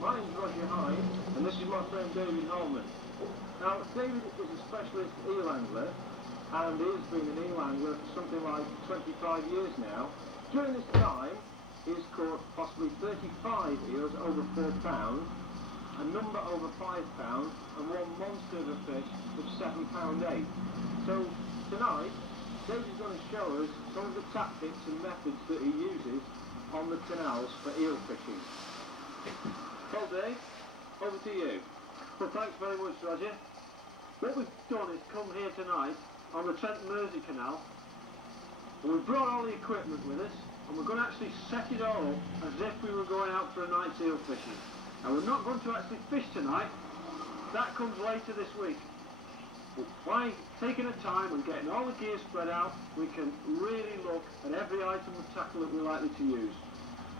My name's Roger Hyde, and this is my friend David Holman. Now, David is a specialist eel angler, and he has been an eel angler for something like 25 years now. During this time, he's caught possibly 35 eels over 4 pounds, a number over 5 pounds, and one monster of a fish of 7 pound 8. So, tonight, David's going to show us some of the tactics and methods that he uses on the canals for eel fishing. Well, Dave, over to you. Well, thanks very much, Roger. What we've done is come here tonight on the Trent Mersey Canal, and we've brought all the equipment with us, and we're going to actually set it all up as if we were going out for a night's eel fishing. And we're not going to actually fish tonight. That comes later this week. But by taking the time and getting all the gear spread out, we can really look at every item of tackle that we're likely to use,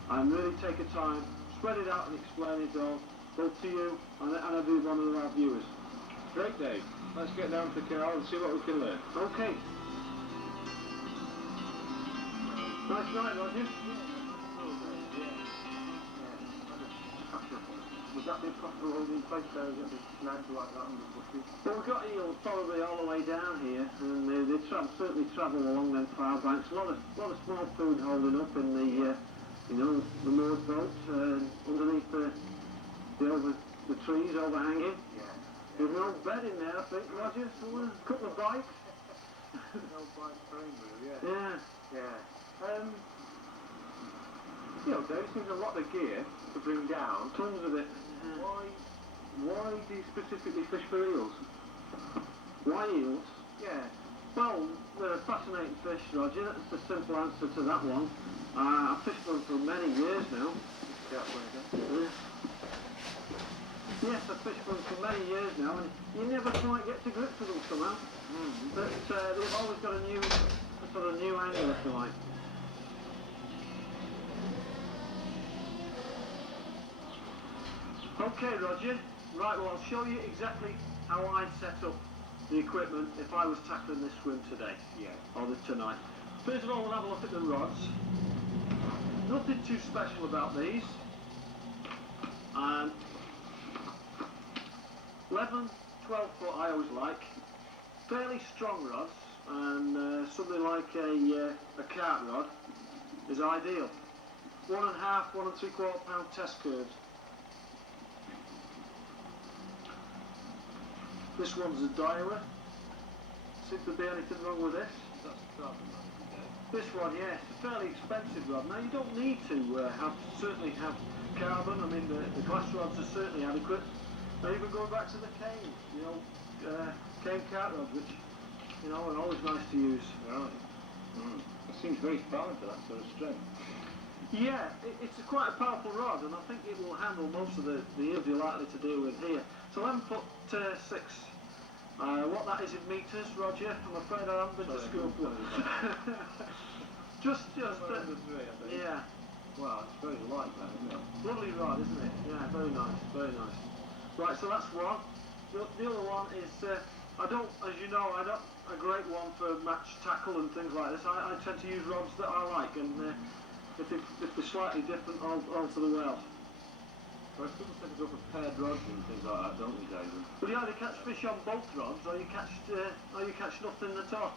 and really take a time, spread it out and explain it all, both to you and every one of our viewers. Great, Dave. Let's get down to the canal and see what we can learn. Okay. Nice night, Roger. Would that be a proper holding place there? Is it nice like that on the bushes? Well, we've got eels probably all the way down here, and they certainly travel along them flower banks. A lot of small food holding up in the the moored boat underneath the trees overhanging. Yeah. There's no bed in there, I think, Roger. So a couple of bikes. No bike frame really, yeah. Yeah. Yeah. Dave, seems a lot of gear to bring down. Tons of it. Why do you specifically fish for eels? Why eels? Yeah. Well, they're a fascinating fish, Roger. That's the simple answer to that one. I've fished them for many years now. Yes, I've fished them for many years now, and you never quite get to grips with them somehow. But they've always got a sort of new angle, if you like. Okay, Roger. Right, well, I'll show you exactly how I'd set up the equipment if I was tackling this swim today. Yeah. Or tonight. First of all, we'll have a look at the rods. Nothing too special about these. 11, 12 foot I always like. Fairly strong rods, and something like a cart rod is ideal. 1.5, 1 3/4 pound test curves. This one's a Daiwa. Seems to be anything wrong with this. That's the carbon rod, okay. This one, yes, a fairly expensive rod. Now, you don't need to certainly have carbon. I mean, the glass rods are certainly adequate. Now, even going back to the cane, cane cart rods, which, are always nice to use. Right. It seems very fine for that sort of strength. Yeah, it's quite a powerful rod, and I think it will handle most of the eels you're likely to deal with here. It's 11 foot 6. What that is in metres, Roger, I'm afraid I haven't been to school for it. just three, I think. Yeah. Wow, it's very light, that, isn't it? Lovely rod, isn't it? Yeah, very nice, very nice. Right, so that's one. The other one is, I'm not a great one for match tackle and things like this. I tend to use rods that I like, and if they're slightly different, I'll alter the well. Most people tend to go for paired rods and things like that, don't we, David? Well, you either catch fish on both rods, or you catch nothing at all.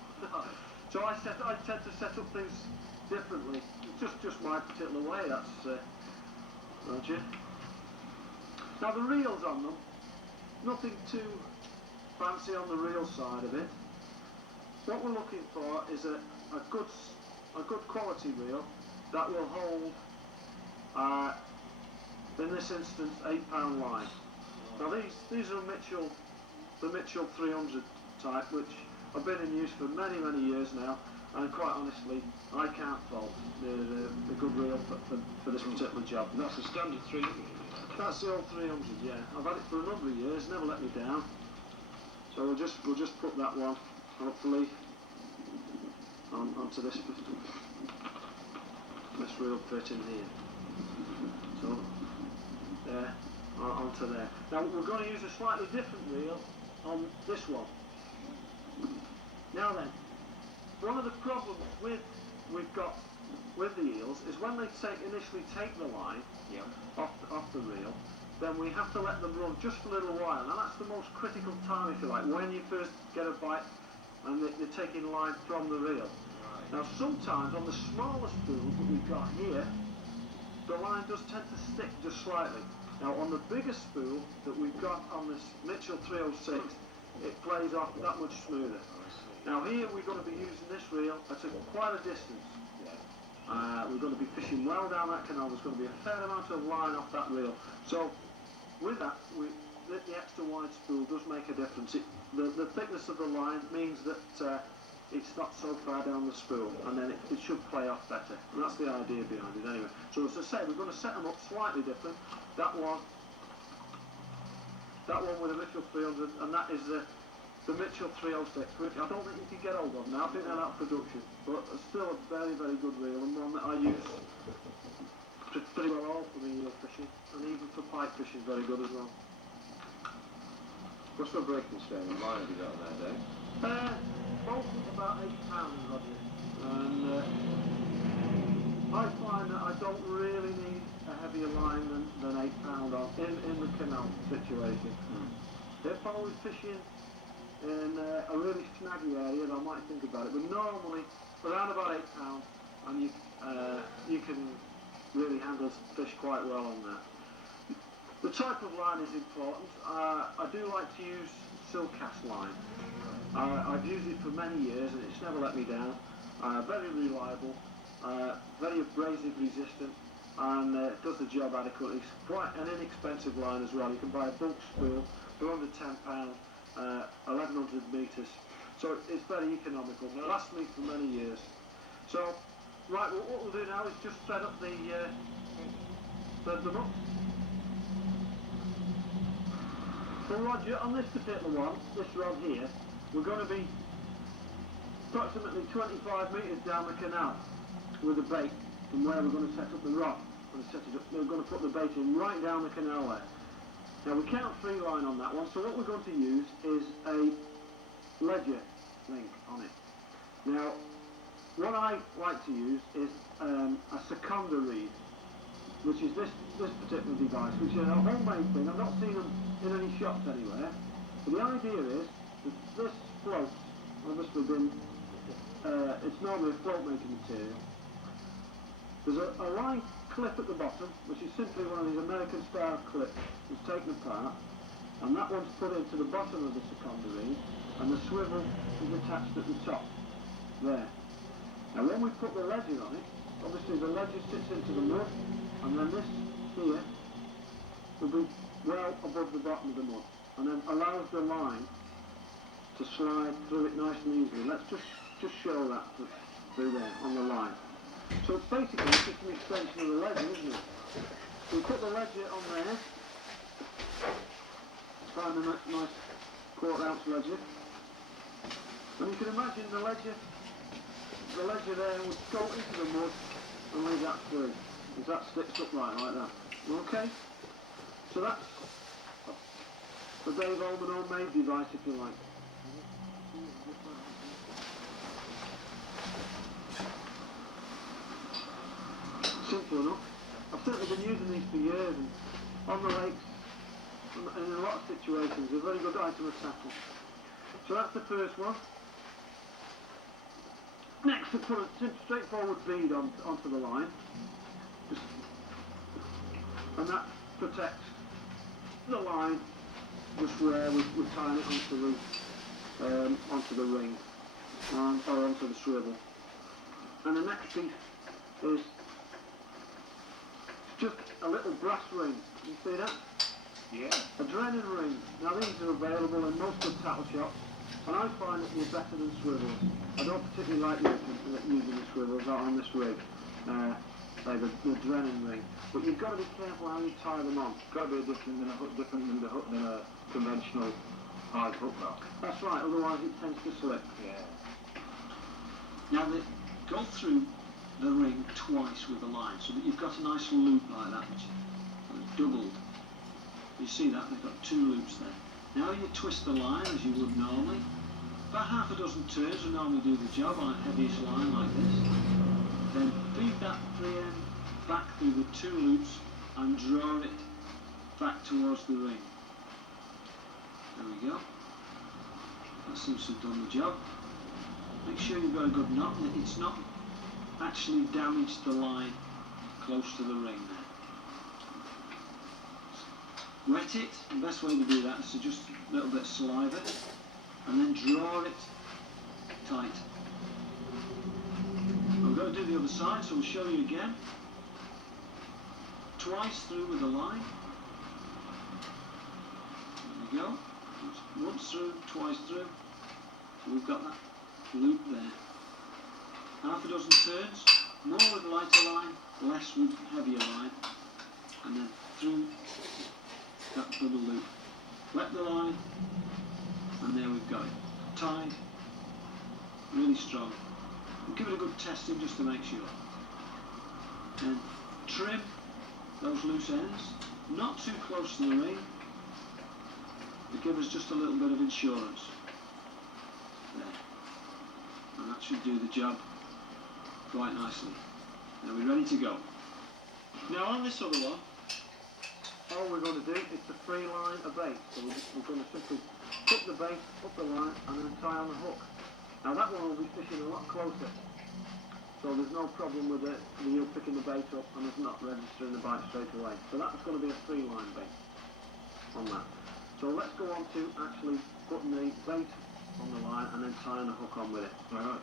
So I tend to set up things differently. It's just my particular way. That's Roger. Now the reels on them, nothing too fancy on the reel side of it. What we're looking for is a good quality reel that will hold. In this instance, 8 pound line. Now these are the Mitchell 300 type, which have been in use for many years now, and quite honestly, I can't fault the good reel for this particular job. And that's the standard 300. That's the old 300, yeah. I've had it for a number of years, never let me down. So we'll just put that one, hopefully, onto this reel fit in here. So. There, onto there. Now we're going to use a slightly different reel on this one. Now then, one of the problems we've got with the eels is when they initially take the line off the reel, then we have to let them run just for a little while. Now that's the most critical time, if you like, when you first get a bite and they're taking line from the reel. Right. Now sometimes on the smaller spools that we've got here, the line does tend to stick just slightly. Now on the bigger spool that we've got on this Mitchell 306, it plays off that much smoother. Now here we're going to be using this reel at quite a distance. We're going to be fishing well down that canal. There's going to be a fair amount of line off that reel. So with that, the extra wide spool does make a difference. The thickness of the line means that it's not so far down the spool, and then it should play off better. And that's the idea behind it anyway. So as I say, we're going to set them up slightly different. That one with a Mitchell 300, and that is the Mitchell 306, which I don't think you can get hold of now. I think they're out of production, but still a very, very good reel, and one that I use pretty well all for the eel fishing, and even for pike fishing, very good as well. What's the breaking strain and line have you got on there, Dave? Both about 8 pounds, Roger. And I find that I don't really need a heavier line than 8 pound in the canal situation. If I was fishing in a really snaggy area, I might think about it, but normally around about 8 pounds, and you can really handle fish quite well on that. The type of line is important. I do like to use silk cast line. I've used it for many years and it's never let me down. Very reliable, very abrasive resistant, and it does the job adequately. It's quite an inexpensive line as well. You can buy a bulk spool for under £10, 1100 metres. So it's very economical. It lasts me for many years. So, right, well, what we'll do now is just set up thread them up. So Roger, on this particular one, this rod here, we're going to be approximately 25 metres down the canal with the bait from where we're going to set up the rod. We're going to put the bait in right down the canal there. Now we can't free line on that one, so what we're going to use is a ledger link on it. Now, what I like to use is a seconder reed, which is this particular device, which is a homemade thing. I've not seen them in any shops anywhere. But the idea is that this float, obviously it's normally a float making material. There's a line clip at the bottom, which is simply one of these American style clips that's taken apart, and that one's put into the bottom of the seconder reed, and the swivel is attached at the top, there. Now when we put the ledger on it, obviously the ledger sits into the mud, and then this here will be well above the bottom of the mud, and then allows the line to slide through it nice and easily. Let's just show that through there on the line. So it's basically just an extension of the ledger, isn't it? So we put the ledger on there, find a nice quarter-ounce ledger, and you can imagine the ledger there would go into the mud and leave that through, as that sticks upright like that. Okay? So that's the Dave Holman homemade device, if you like. Simple enough. I've certainly been using these for years, and on the lakes, and in a lot of situations, they're a very good item of tackle. So that's the first one. Next, we put a straightforward bead onto the line, and that protects the line just where we're tying it onto the ring, or onto the swivel. And the next piece is just a little brass ring. You see that? Yeah. A draining ring. Now these are available in most of the tackle shops, and I find that they're better than swivels. I don't particularly like using the swivels out on this rig, the draining ring. But you've got to be careful how you tie them on. It's got to be different than a conventional hard hook knot. That's right, otherwise it tends to slip. Yeah. Now they go through the ring twice with the line, so that you've got a nice loop like that, which is doubled. You see that? They've got 2 loops there. Now you twist the line as you would normally. About half a dozen turns will normally do the job on a heaviest line like this. Then feed that free end back through the 2 loops and draw it back back towards the ring. There we go. That seems to have done the job. Make sure you've got a good knot and that it's not actually damaged the line close to the ring there. Wet it. The best way to do that is to just a little bit of saliva and then draw it tight. I'm going to do the other side, so we'll show you again. Twice through with the line. There we go. Once through, twice through. So we've got that loop there. Half a dozen turns, more with lighter line, less with heavier line, and then through that double loop. Wet the line, and there we've got it. Tied, really strong. We'll give it a good testing just to make sure. And trim those loose ends, not too close to the ring, to give us just a little bit of insurance. There. And that should do the job quite nicely. Now we're ready to go. Now on this other one, All we're going to do is to free line a bait. So we're going to simply put the bait up the line and then tie on the hook. Now that one will be fishing a lot closer. So there's no problem with the eel picking the bait up and it's not registering the bite straight away. So that's going to be a free line bait on that. So let's go on to actually putting the bait on the line and then tying the hook on with it. Right.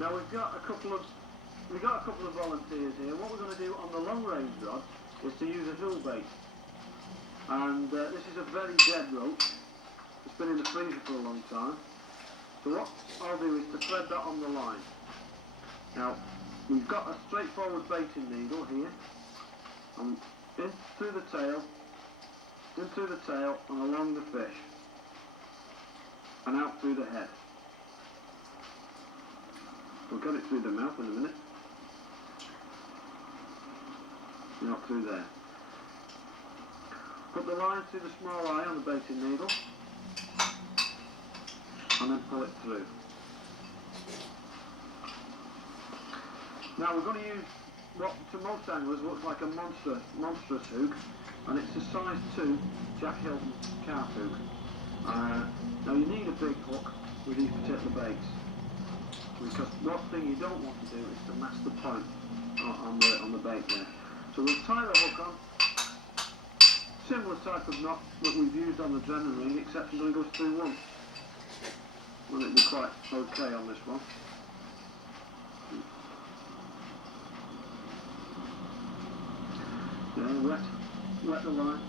Now we've got a couple of volunteers here. What we're going to do on the long range rod is to use a hool bait. And this is a very dead rope. It's been in the freezer for a long time. So what I'll do is to thread that on the line. Now we've got a straightforward baiting needle here. And in through the tail and along the fish. And out through the head. We'll get it through the mouth in a minute. Not through there. Put the line through the small eye on the baiting needle and then pull it through. Now we're going to use what to most anglers looks like a monstrous hook, and it's a size 2 Jack Hilton carp hook. Now you need a big hook with these particular baits, because one thing you don't want to do is to mask the point on the bait there. So we'll tie the hook on, similar type of knot that we've used on the Drennan ring, except it only goes through once. Well, it'll be quite okay on this one. Yeah, wet the line.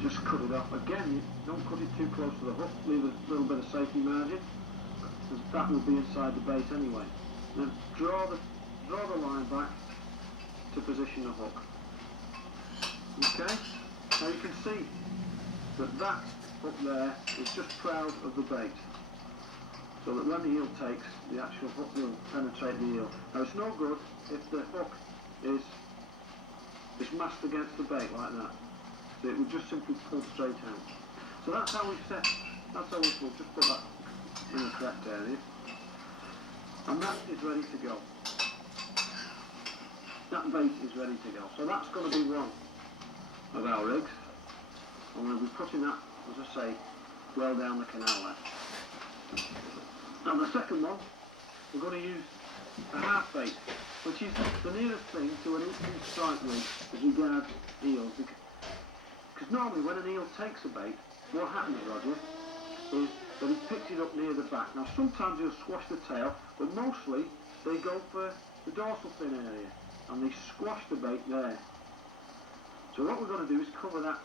Just cut it off. Again, you don't cut it too close to the hook, leave a little bit of safety margin, because that will be inside the bait anyway. Then draw the line back to position the hook. Okay? Now you can see that hook there is just proud of the bait. So that when the eel takes, the actual hook will penetrate the eel. Now it's no good if the hook is masked against the bait like that. So it will just simply pull straight out. So that's how we'll just put that in the correct area. And that is ready to go. That bait is ready to go. So that's going to be one of our rigs. And we'll be putting that, as I say, well down the canal there. Now the second one, we're going to use a half bait, which is the nearest thing to an instant strike rig as regards eels. Because normally when an eel takes a bait, what happens, Roger, is that he picks it up near the back. Now sometimes he'll squash the tail, but mostly they go for the dorsal fin area and they squash the bait there. So what we're going to do is cover that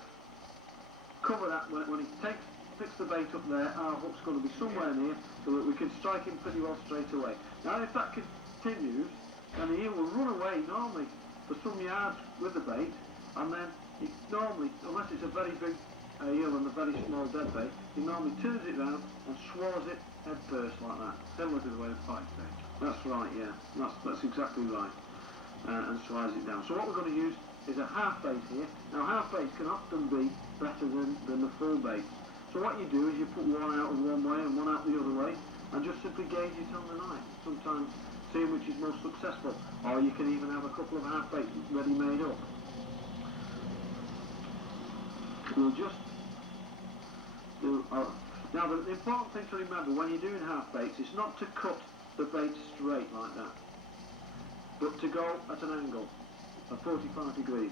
when he picks the bait up there, our hook's going to be somewhere near so that we can strike him pretty well straight away. Now if that continues, then the eel will run away normally for some yards with the bait, and then he normally, unless it's a very big eel and a very small dead bait, he normally turns it round and swallows it head first like that. Similar to the way the pike takes. That's right, yeah. That's exactly right. And slides it down. So what we're going to use is a half bait here. Now half baits can often be better than the full bait. So what you do is you put one out of one way and one out the other way and just simply gauge it on the knife. Sometimes seeing which is most successful. Or you can even have a couple of half baits ready made up. we'll just do... now the important thing to remember when you're doing half baits is not to cut the bait straight like that, but to go at an angle of 45 degrees.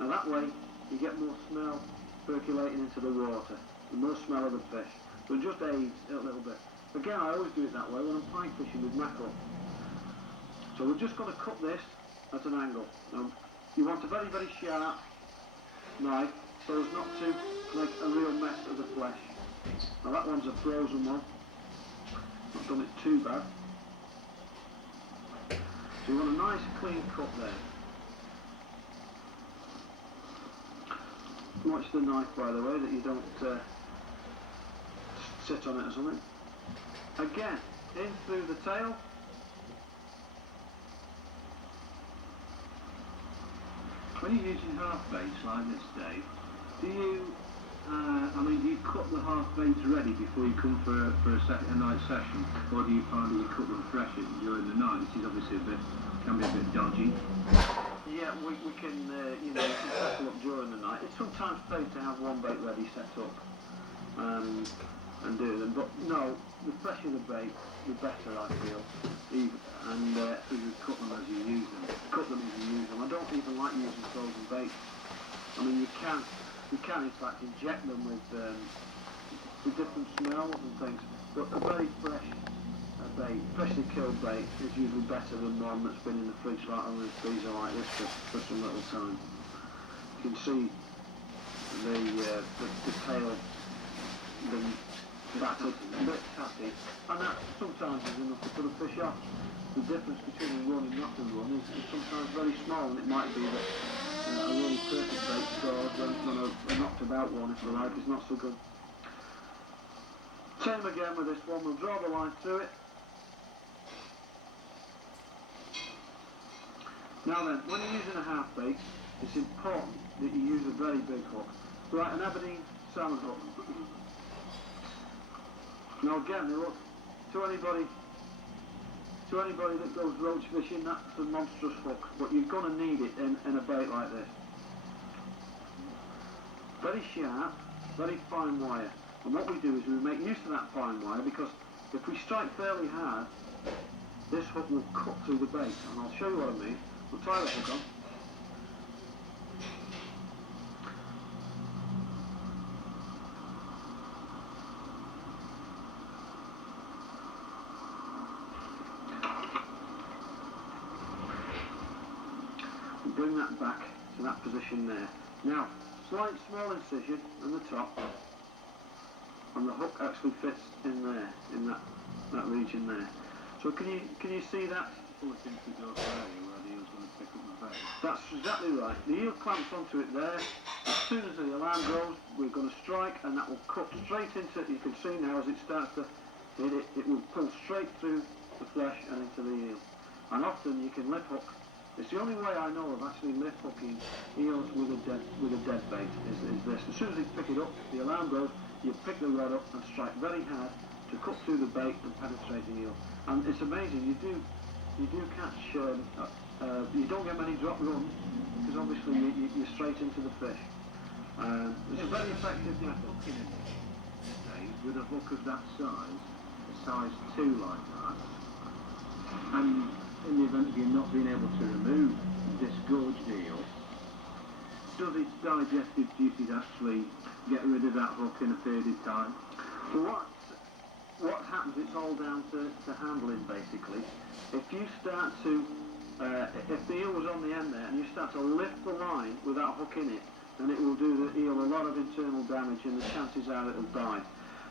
Now that way you get more smell percolating into the water, and more smell of the fish. So it just aids it a little bit. Again, I always do it that way when I'm pike fishing with mackerel. So we're just going to cut this at an angle. Now you want a very, very sharp knife so as not to make a real mess of the flesh. Now that one's a frozen one. Not done it too bad. So you want a nice clean cut there. Watch the knife, by the way, that you don't sit on it or something. Again, in through the tail. When you're using half baits like this, Dave, do you cut the half baits ready before you come for a night session, or do you find that you cut them fresh during the night? This is obviously can be a bit dodgy. Yeah, we can, you can settle up during the night. It's sometimes pays to have one bait ready set up and do them, but no, the fresher the bait, the better I feel. And you cut them as you use them. Cut them as you use them. I don't even like using frozen baits. I mean, you can in fact inject them with different smells and things, but a very fresh bait, freshly killed bait, is usually better than one that's been in the fridge like on the freezer like this for some little time. You can see the tail being battered, a bit tacky, and that sometimes is enough to put a fish off. The difference between a run and not a run is sometimes very small, and it might be that a really perfect bait scored when a knocked about one, if you like, is not so good. Same again with this one, we'll draw the line through it. Now then, when you're using a half bait, it's important that you use a very big hook. Right, an Aberdeen salmon hook. Now again, look, to anybody that goes roach fishing, that's a monstrous hook, but you're going to need it in a bait like this. Very sharp, very fine wire. And what we do is we make use of that fine wire, because if we strike fairly hard, this hook will cut through the bait. And I'll show you what I mean. We'll tie the hook on. And bring that back to that position there. Now, slight small incision in the top, and the hook actually fits in there, in that region there. So can you see that? Pull it into the area where the eel's going to pick up the bait. That's exactly right. The eel clamps onto it there. As soon as the alarm goes, we're going to strike, and that will cut straight into it. You can see now as it starts to hit it, it will pull straight through the flesh and into the eel. And often you can lip hook. It's the only way I know of actually lip hooking eels with a dead bait is this. As soon as you pick it up, the alarm goes, you pick the rod up and strike very hard to cut through the bait and penetrate the eel. And it's amazing, you do catch, you don't get many drop runs, because obviously you're straight into the fish. It's a very effective method. With a hook of that size, a size 2 like that, and in the event of you not being able to remove this gorged eel, does its digestive juices actually get rid of that hook in a period of time? So what happens, it's all down to handling basically. If you start to, if the eel was on the end there and you start to lift the line with that hook in it, then it will do the eel a lot of internal damage, and the chances are it'll die.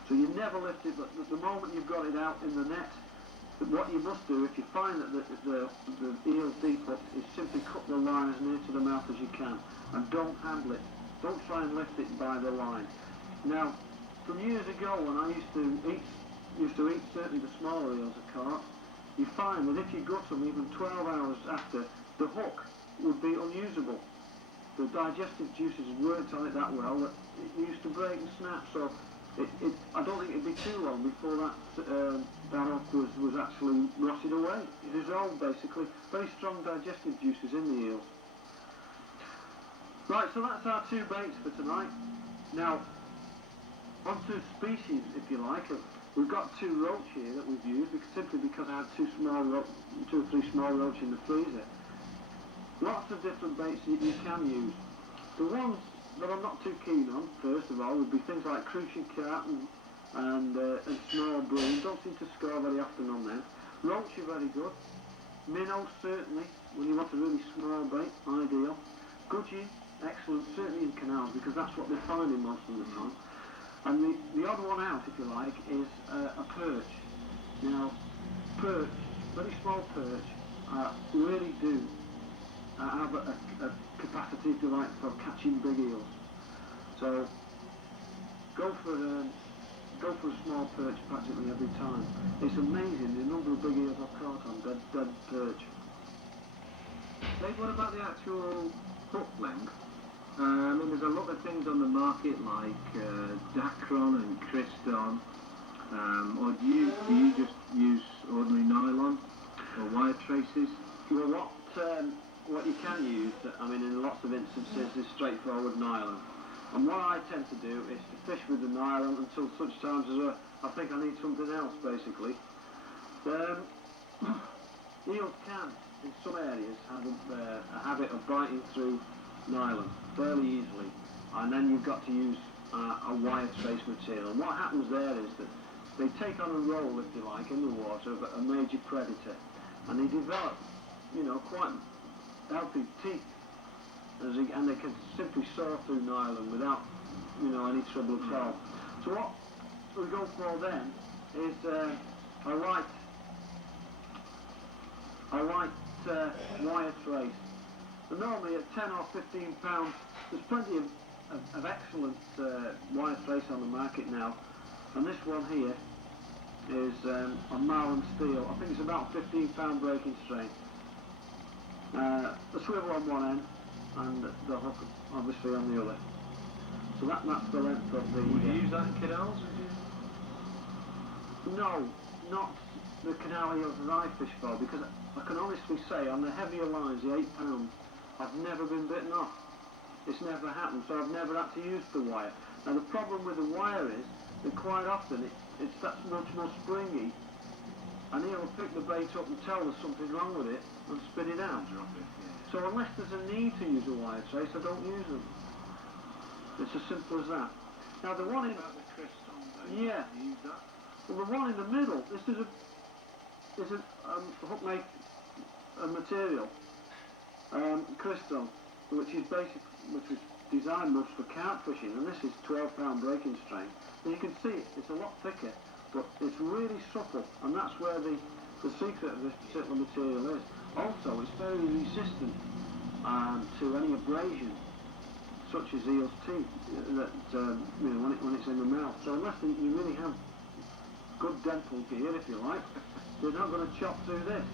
So you never lift it, but the moment you've got it out in the net, what you must do, if you find that the eel's deep hook, is simply cut the line as near to the mouth as you can, and don't handle it. Don't try and lift it by the line. Now, from years ago when I used to eat certainly the smaller eels I caught, you find that if you gut them even 12 hours after, the hook would be unusable. The digestive juices had worked on it that well that it used to break and snap. So I don't think it'd be too long before that hook was actually rotted away. It dissolved basically. Very strong digestive juices in the eels. Right, so that's our two baits for tonight. Now, onto species, if you like. We've got two roach here that we've used simply because I had two or three small roach in the freezer. Lots of different baits that you can use. The ones that I'm not too keen on, first of all, would be things like crucian carp and small bream. Don't seem to score very often on them. Roach are very good. Minnows, certainly, when you want a really small bait, ideal. Gudgeon, excellent, certainly in canals, because that's what they're finding most of the time. And the odd one out, if you like, is a perch. Now, perch, very small perch, really do have a capacity, if you like, for catching big eels. So, go for a small perch practically every time. It's amazing the number of big eels I've caught on dead perch. Dave, what about the actual hook length? I mean, there's a lot of things on the market like Dacron and Criston, or do you just use ordinary nylon or wire traces? Well, what you can use, I mean, in lots of instances, is straightforward nylon. And what I tend to do is to fish with the nylon until such times as I think I need something else, basically. Eels can, in some areas, have a habit of biting through nylon fairly easily, and then you've got to use a wire trace material. And what happens there is that they take on a role, if you like, in the water of a major predator, and they develop, you know, quite healthy teeth, and they can simply saw through nylon without, you know, any trouble at all. So what we go for then is a light wire trace. And normally at 10 or 15 pounds, there's plenty of excellent wire trace on the market now. And this one here is a Marlin steel. I think it's about 15 pound breaking strain. A swivel on one end and the hook obviously on the other. So that's the length of the... Would you use that in canals? No, not the canal eels that I fish for, because I can honestly say on the heavier lines, the 8 pound, I've never been bitten off. It's never happened, so I've never had to use the wire. Now the problem with the wire is that quite often it's that much more springy, and he'll pick the bait up and tell there's something wrong with it and spit it out. So unless there's a need to use a wire trace, I don't use them. It's as simple as that. Now the one in... Yeah. You use that? Well, the one in the middle, this is a hook material, Criston, which is designed most for carp fishing, and this is 12 pound breaking strain. And you can see it's a lot thicker, but it's really supple, and that's where the secret of this particular material is. Also, it's very resistant to any abrasion, such as eel's teeth, that you know, when it's in the mouth. So unless you really have good dental gear, if you like, you're not going to chop through this.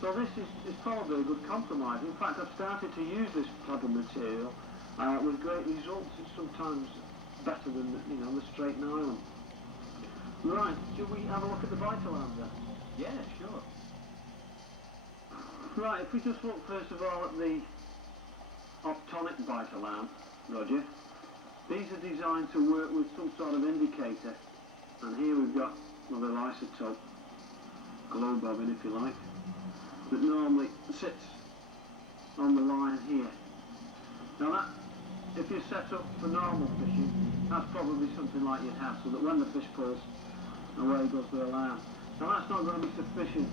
So this is probably a good compromise. In fact, I've started to use this type of material with great results. It's sometimes better than the straight nylon. Right, shall we have a look at the Vitaland then? Yeah, sure. Right, if we just look first of all at the optonic Vitaland, Roger, these are designed to work with some sort of indicator. And here we've got another isotope, glow bobbin if you like, that normally sits on the line here. Now that, if you're set up for normal fishing, that's probably something like you'd have, so that when the fish pulls, away goes the alarm. Now that's not going to be sufficient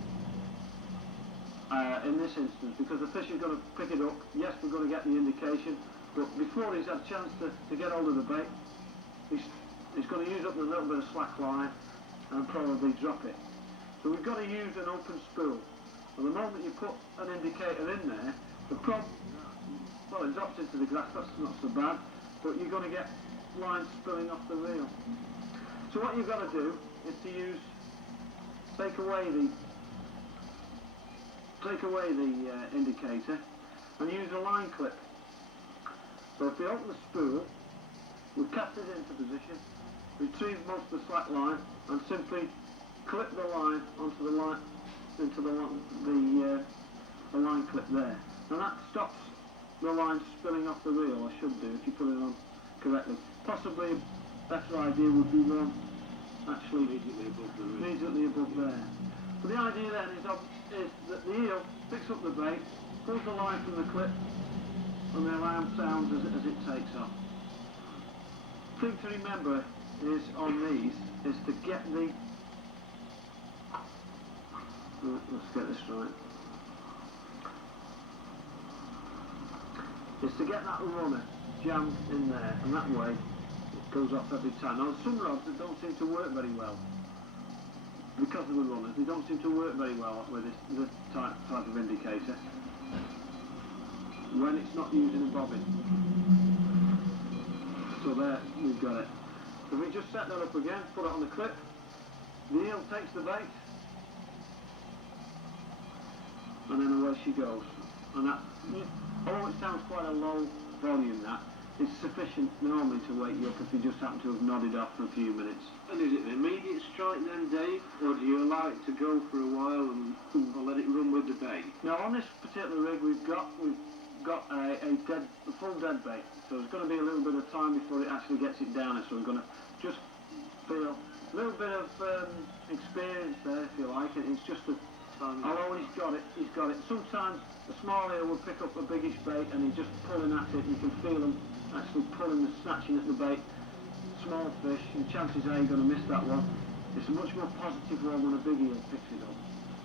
in this instance, because the fish is going to pick it up. Yes, we're going to get the indication, but before he's had a chance to get hold of the bait, he's going to use up a little bit of slack line and probably drop it. So we've got to use an open spool. And the moment you put an indicator in there, well, it drops into the grass, that's not so bad, but you're going to get lines spilling off the reel. So what you've got to do is to take away the indicator and use a line clip. So if you open the spool, we cast it into position, retrieve most of the slack line, and simply clip the line onto the line, into the line clip there. Now that stops the line spilling off the reel, I should do, if you put it on correctly. Possibly a better idea would be one actually immediately above there. But the idea then is that the eel picks up the bait, pulls the line from the clip, and the alarm sounds as it takes off. The thing to remember is on these is to get the... let's get this right. Is to get that runner jammed in there, and that way it goes off every time. Now some rods that don't seem to work very well because of the runners, they don't seem to work very well with this type of indicator when it's not using a bobbin. So there, we've got it. So we just set that up again, put it on the clip, the eel takes the bait, and then away she goes. And that, although it sounds quite a low volume, that it's sufficient normally to wake you up if you just happen to have nodded off for a few minutes. And is it an immediate strike then, Dave, or do you allow it to go for a while and or let it run with the bait? Now on this particular rig we've got a full dead bait, so there's going to be a little bit of time before it actually gets it down, so we're going to just feel a little bit of experience there, if you like. It's just a... although he's got it. Sometimes a small eel will pick up a biggish bait and he's just pulling at it. You can feel him actually pulling and snatching at the bait. Small fish, and chances are you're going to miss that one. It's a much more positive one when a big eel picks it up.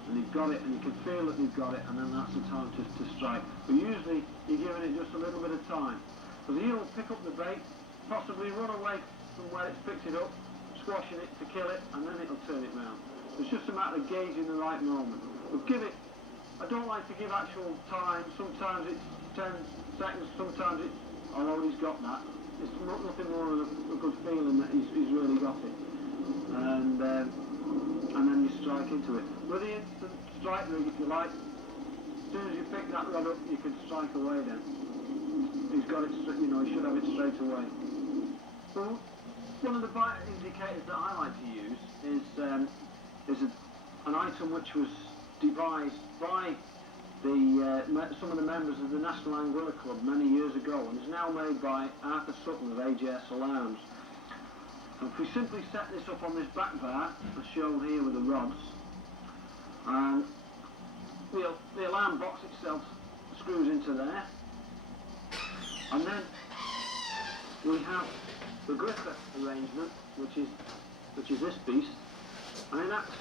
And you've got it, and you can feel that you've got it, and then that's the time to strike. But usually you're giving it just a little bit of time. So the eel will pick up the bait, possibly run away from where it's picked it up, squashing it to kill it, and then it'll turn it round. It's just a matter of gauging the right moment. But give it, I don't like to give actual time. Sometimes it's 10 seconds, sometimes it's, although he's got that, it's nothing more than a good feeling that he's really got it. And then you strike into it. With the instant strike rig, if you like, as soon as you pick that rod up, you can strike away then. He's got it, you know, he should have it straight away. Well, one of the bite indicators that I like to use is an item which was devised by some of the members of the National Angler Club many years ago, and is now made by Arthur Sutton of AJS Alarms. And if we simply set this up on this back bar, as shown here with the rods, and the alarm box itself screws into there, and then we have the gripper arrangement, which is this piece, and it acts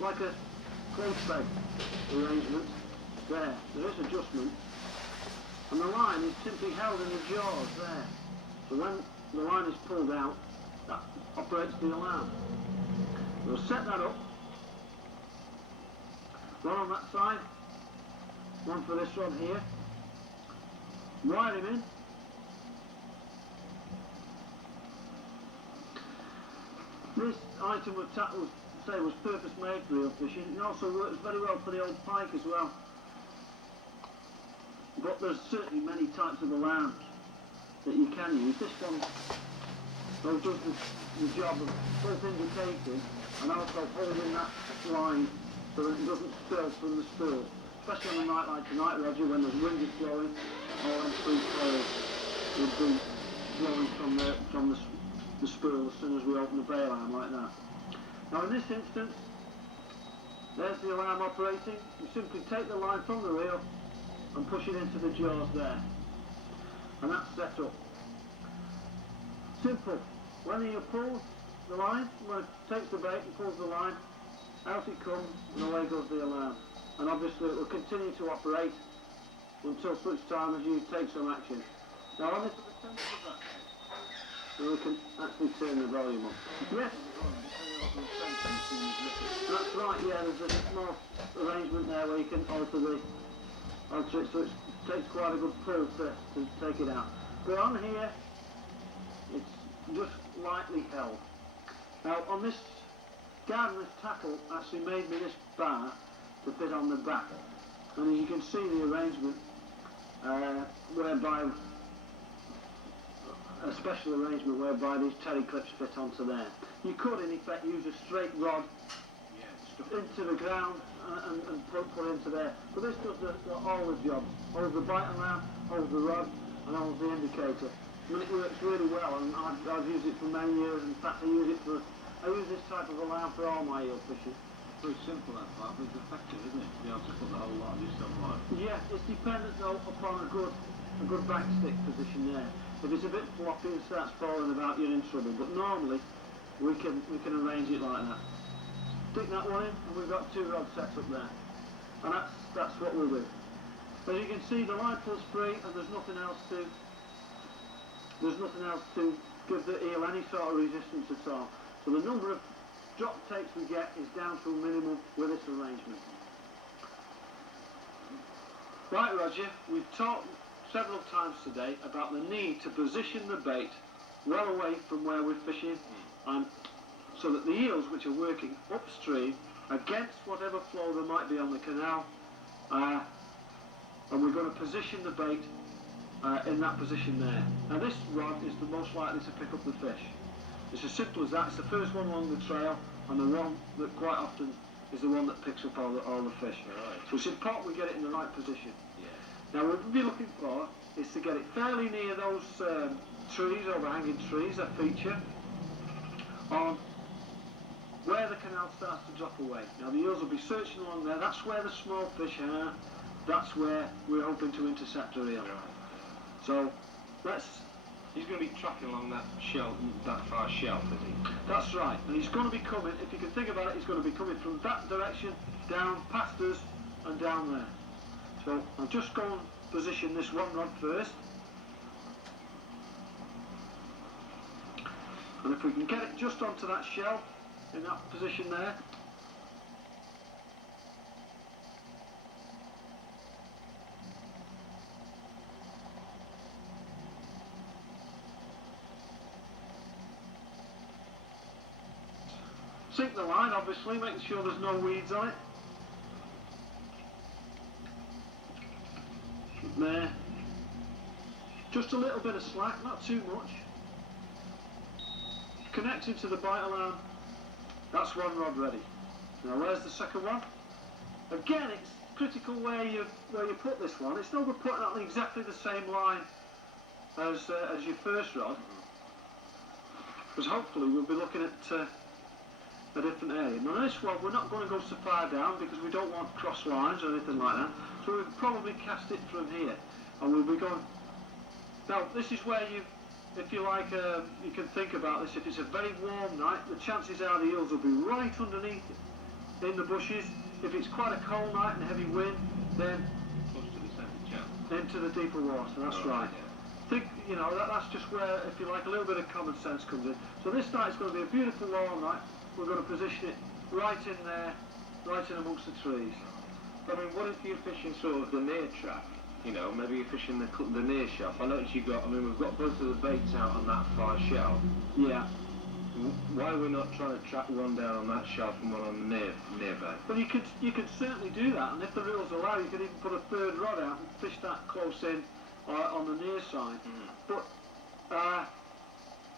like a close peg arrangement. There is adjustment, and the line is simply held in the jaws there. So when the line is pulled out, that operates the alarm. We'll set that up. One on that side, one for this rod here. Wire him in. This item was purpose made for eel fishing. It also works very well for the old pike as well. But there's certainly many types of alarms that you can use. This one does the job of both indicating and also holding that line so that it doesn't spill from the spool. Especially on a night like tonight, Roger, when the wind is blowing, all them free coils would be blowing from the spool as soon as we open the bail arm like that. Now in this instance, there's the alarm operating. You simply take the line from the reel and push it into the jaws there. And that's set up. Simple. When he pulls the line, when it takes the bait and pulls the line, out it comes and away goes the alarm. And obviously it will continue to operate until such time as you take some action. Now on this at the centre of that, so we can actually turn the volume up. Yes. That's right, yeah, there's a small arrangement there where you can alter it, so it takes quite a good pull to take it out. But on here, it's just lightly held. Now on this gardener's tackle actually made me this bar to fit on the back. And as you can see the arrangement, whereby a special arrangement whereby these terry clips fit onto there. You could in effect use a straight rod into the ground and put into there. But this does all the jobs. Holds the bite alarm, holds the rod, and holds the indicator. I mean, it works really well, and I've used it for many years. In fact, I use this type of alarm for all my eel fishing. It's very simple, that part, but it's effective, isn't it? To be able to put the whole lot of your stuff on. Yeah, it's dependent though upon a good back stick position there. If it's a bit floppy and starts falling about, you're in trouble. But normally, we can arrange it like that. Stick that one in, and we've got 2 rods set up there. And that's what we'll do. As you can see, the line pulls free, and there's nothing else to give the eel any sort of resistance at all. So the number of drop takes we get is down to a minimum with this arrangement. Right, Roger, we've talked several times today about the need to position the bait well away from where we're fishing, and so that the eels, which are working upstream against whatever flow there might be on the canal, and we're going to position the bait in that position there. Now this rod is the most likely to pick up the fish. It's as simple as that. It's the first one along the trail, and the one that quite often is the one that picks up all the fish. Right. So it's important we get it in the right position. Yeah. Now what we'll be looking for is to get it fairly near those trees, overhanging trees that feature on where the canal starts to drop away. Now the eels will be searching along there. That's where the small fish are. That's where we're hoping to intercept a eel. Right. So let's. He's going to be tracking along that shelf, that far shelf, is he? That's right, and he's going to be coming, if you can think about it, he's going to be coming from that direction, down past us, and down there. So I'll just go and position this one rod first. And if we can get it just onto that shelf, in that position there, sink the line, obviously, making sure there's no weeds on it. There. Just a little bit of slack, not too much. Connecting to the bite alarm. That's one rod ready. Now where's the second one? Again, it's critical where you put this one. It's no good putting it on exactly the same line as your first rod, because hopefully we'll be looking at a different area. Now this one, we're not going to go so far down because we don't want cross lines or anything like that, so we'll probably cast it from here, and we'll be going. Now this is where you, if you like, you can think about this. If it's a very warm night, the chances are the eels will be right underneath in the bushes. If it's quite a cold night and heavy wind, then Close to the centre channel. into the deeper water. That's right. Yeah. Think, you know, that's just where, if you like, a little bit of common sense comes in. So this night is going to be a beautiful warm night. We're going to position it right in there, right in amongst the trees. I mean, what if you're fishing sort of the near track? You know, maybe you're fishing the near shelf. I noticed we've got both of the baits out on that far shelf. Yeah. Why are we not trying to track one down on that shelf and one on the nearby? Well, you could certainly do that, and if the rules allow, you could even put a third rod out and fish that close in on the near side. But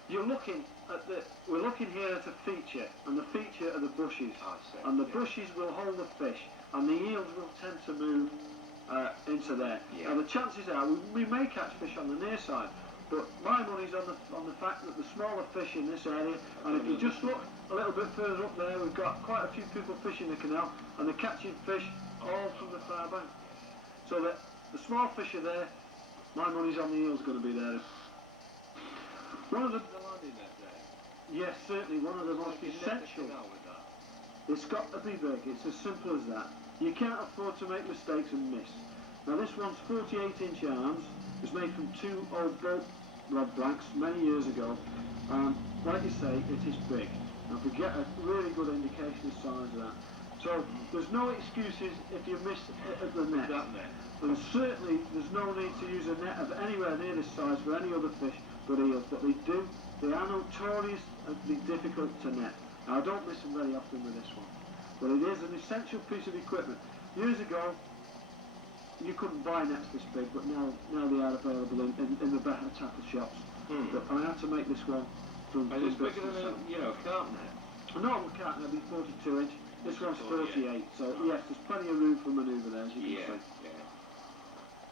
we're looking here at a feature, and the feature are the bushes, and the bushes will hold the fish, and the eels will tend to move into there. Yeah. Now the chances are we may catch fish on the near side, but my money's on the fact that the smaller fish in this area, and if you just look a little bit further up there, we've got quite a few people fishing the canal, and they're catching fish all from the far bank. So that the small fish are there, my money's on the eels going to be there. One of the Yes, certainly one of the most essential. It's got to be big. It's as simple as that. You can't afford to make mistakes and miss. Now this one's 48-inch arms. It's made from 2 old boat rod blanks many years ago. Like you say, it is big. Now if we get a really good indication of size of that. So there's no excuses if you miss at the net. And certainly there's no need to use a net of anywhere near this size for any other fish but eels. But they are notoriously difficult to net. Now I don't miss them very often with this one. But it is an essential piece of equipment. Years ago, you couldn't buy nets this big, but now they are available in the better tackle shops. But I had to make this one from it's bigger than a carp net? A normal carp net would be 42 inch. This one's 48. 48, so yes, there's plenty of room for manoeuvre there, as you can Yeah, see. yeah.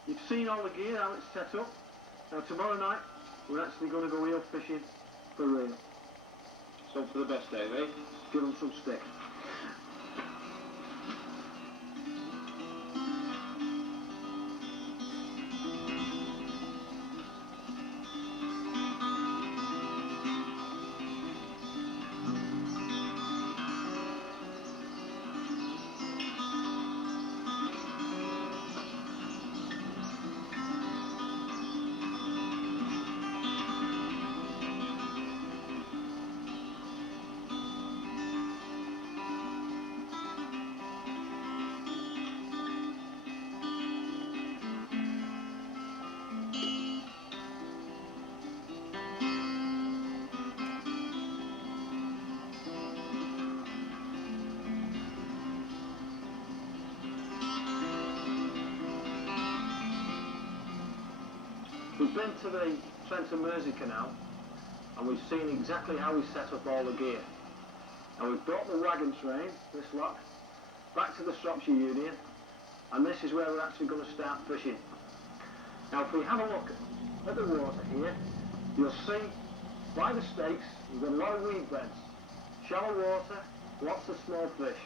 You've seen all the gear, how it's set up. Now tomorrow night, we're actually going to go eel fishing for real. So for the best, Dave, eh? Give them some stick. We've been to the Trent and Mersey Canal and we've seen exactly how we set up all the gear. And we've brought the wagon train, this lot, back to the Shropshire Union, and this is where we're actually going to start fishing. Now if we have a look at the water here, you'll see by the stakes we've got a lot of weed beds. Shallow water, lots of small fish.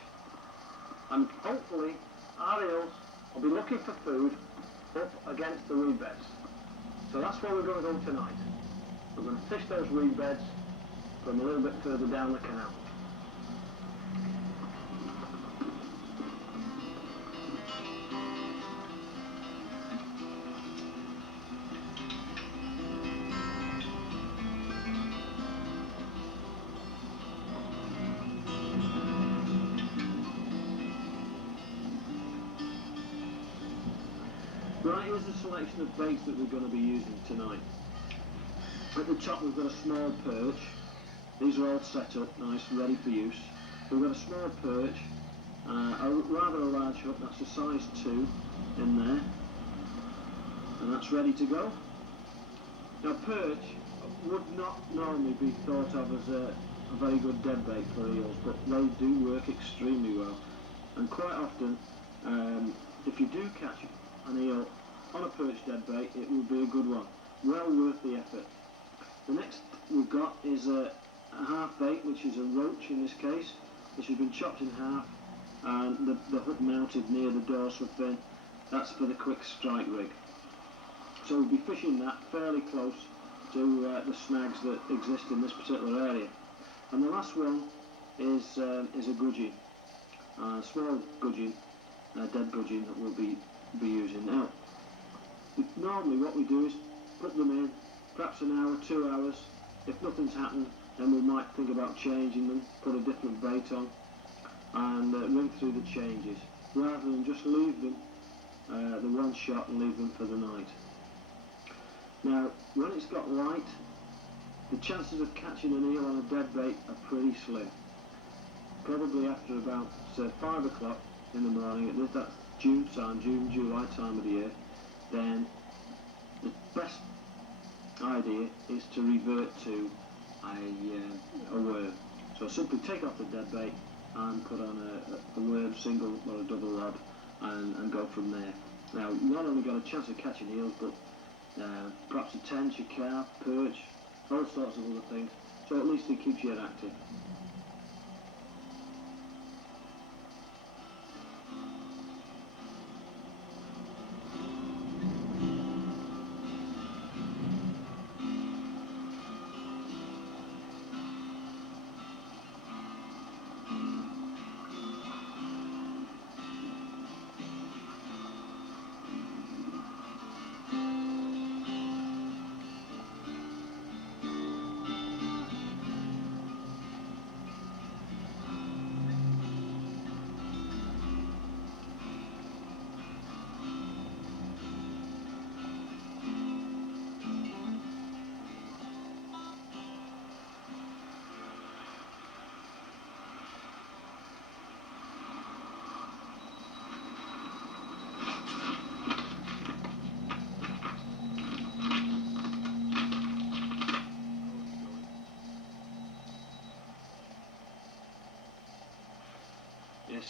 And hopefully our eels will be looking for food up against the weed beds. So that's where we're going to go tonight. We're going to fish those weed beds from a little bit further down the canal. Right, here's a selection of baits that we're going to be using tonight. At the top we've got a small perch. These are all set up nice, ready for use. We've got a small perch, rather a large hook, that's a size 2 in there. And that's ready to go. Now perch would not normally be thought of as a very good dead bait for eels, but they do work extremely well. And quite often, if you do catch an eel on a perch dead bait, it will be a good one. Well worth the effort. The next we've got is a half bait, which is a roach in this case, which has been chopped in half, and the hook mounted near the dorsal fin. That's for the quick strike rig. So we'll be fishing that fairly close to the snags that exist in this particular area. And the last one is a gudgeon, a small gudgeon, dead gudgeon that we'll be using. Now, normally what we do is put them in, perhaps an hour, 2 hours. If nothing's happened, then we might think about changing them, put a different bait on, and run through the changes, rather than just leave them the one shot and leave them for the night. Now, when it's got light, the chances of catching an eel on a dead bait are pretty slim. Probably after about 5 o'clock in the morning, that's June time, July time of the year, then the best idea is to revert to a worm. So simply take off the dead bait and put on a worm, single or a double rod, and go from there. Now, not only got a chance of catching eels, but perhaps a tench, a carp, perch, all sorts of other things. So at least it keeps you active.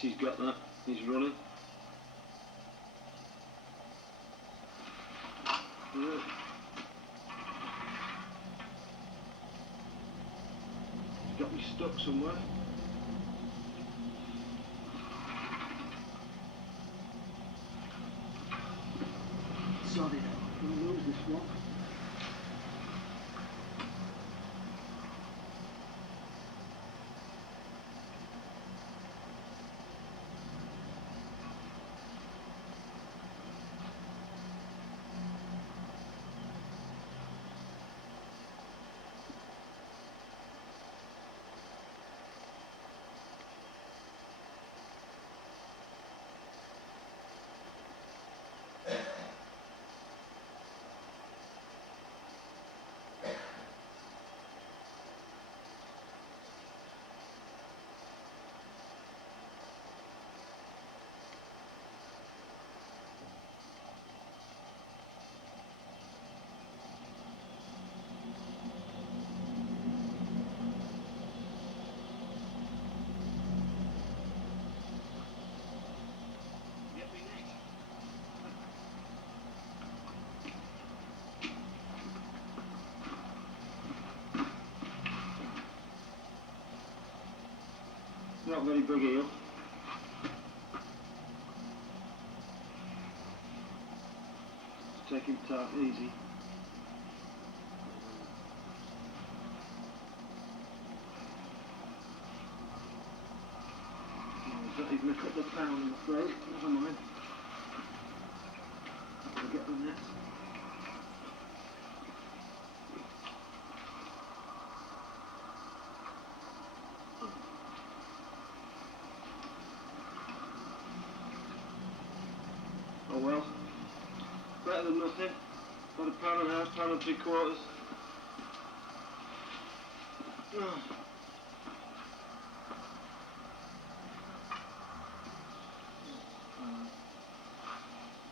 he's got that. He's running. Yeah. He's got me stuck somewhere. Sorry, I'm going to lose this one. Not very big eel. Take him easy. He's going to cut the pound, I'm afraid. Never mind. I'll get the net. Oh well, better than nothing. Got a pound and a half, pound and 3/4.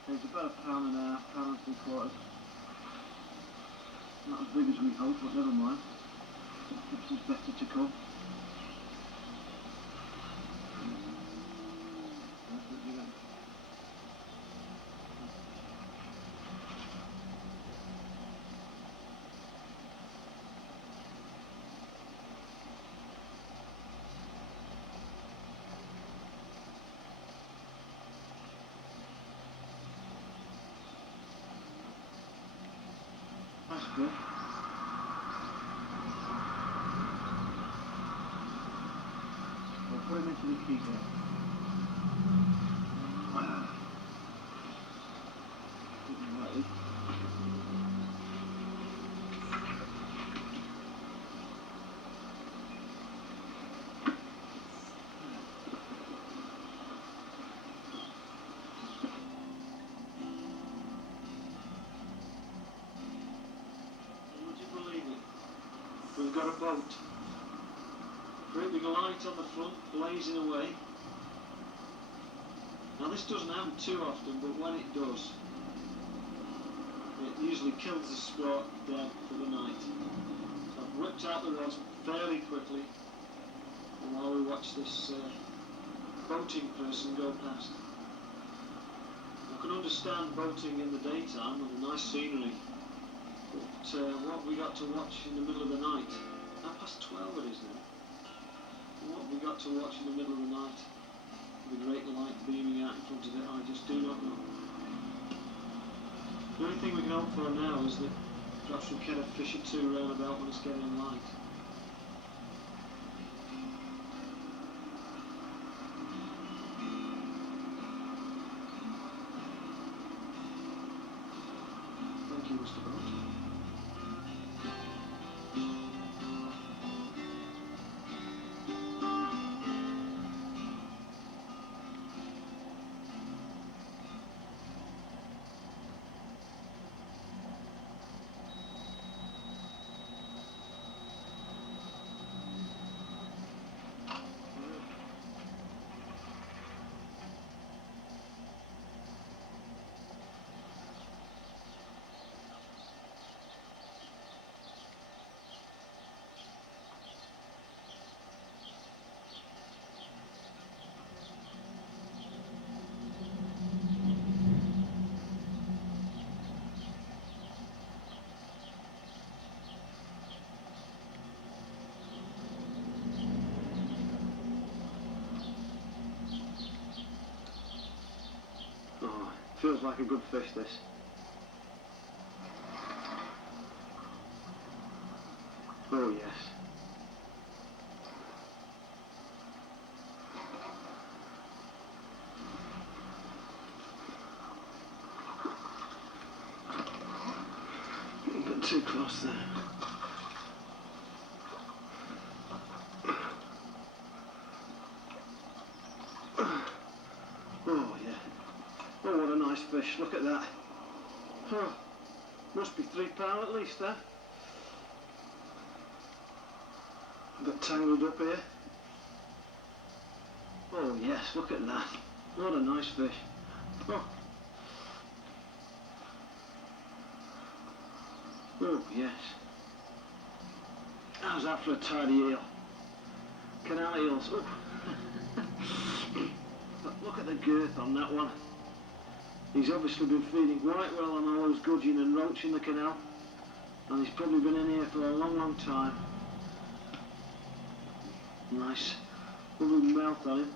It's about a pound and a half, pound and 3/4. Not as big as we hoped, but never mind. Perhaps it's better to come. That's good. We'll put him into the keeper. Right. Would you believe it? We've got a boat. Great big light on the front, blazing away. Now this doesn't happen too often, but when it does, it usually kills the sport dead for the night. So I've whipped out the rods fairly quickly, and while we watch this boating person go past. I can understand boating in the daytime with the nice scenery, but what we got to watch in the middle of the night, 12:30 it is now. What we got to watch in the middle of the night, with the great light beaming out in front of it, I just do not know. The only thing we can hope for now is that perhaps we'll get a fish or two round about when it's getting light. Thank you, Mr. Boat. Feels like a good fish, this. Oh yes. A bit too close there. Oh yeah. Oh, what a nice fish. Look at that. Oh, must be £3 at least there. A bit tangled up here. Oh yes, look at that. What a nice fish. Oh. Oh yes. How's that for a tidy eel? Canal eels. Oh. But look at the girth on that one. He's obviously been feeding quite well on all those gudgeon and roach in the canal, and he's probably been in here for a long, long time. Nice, lovely mouth on him.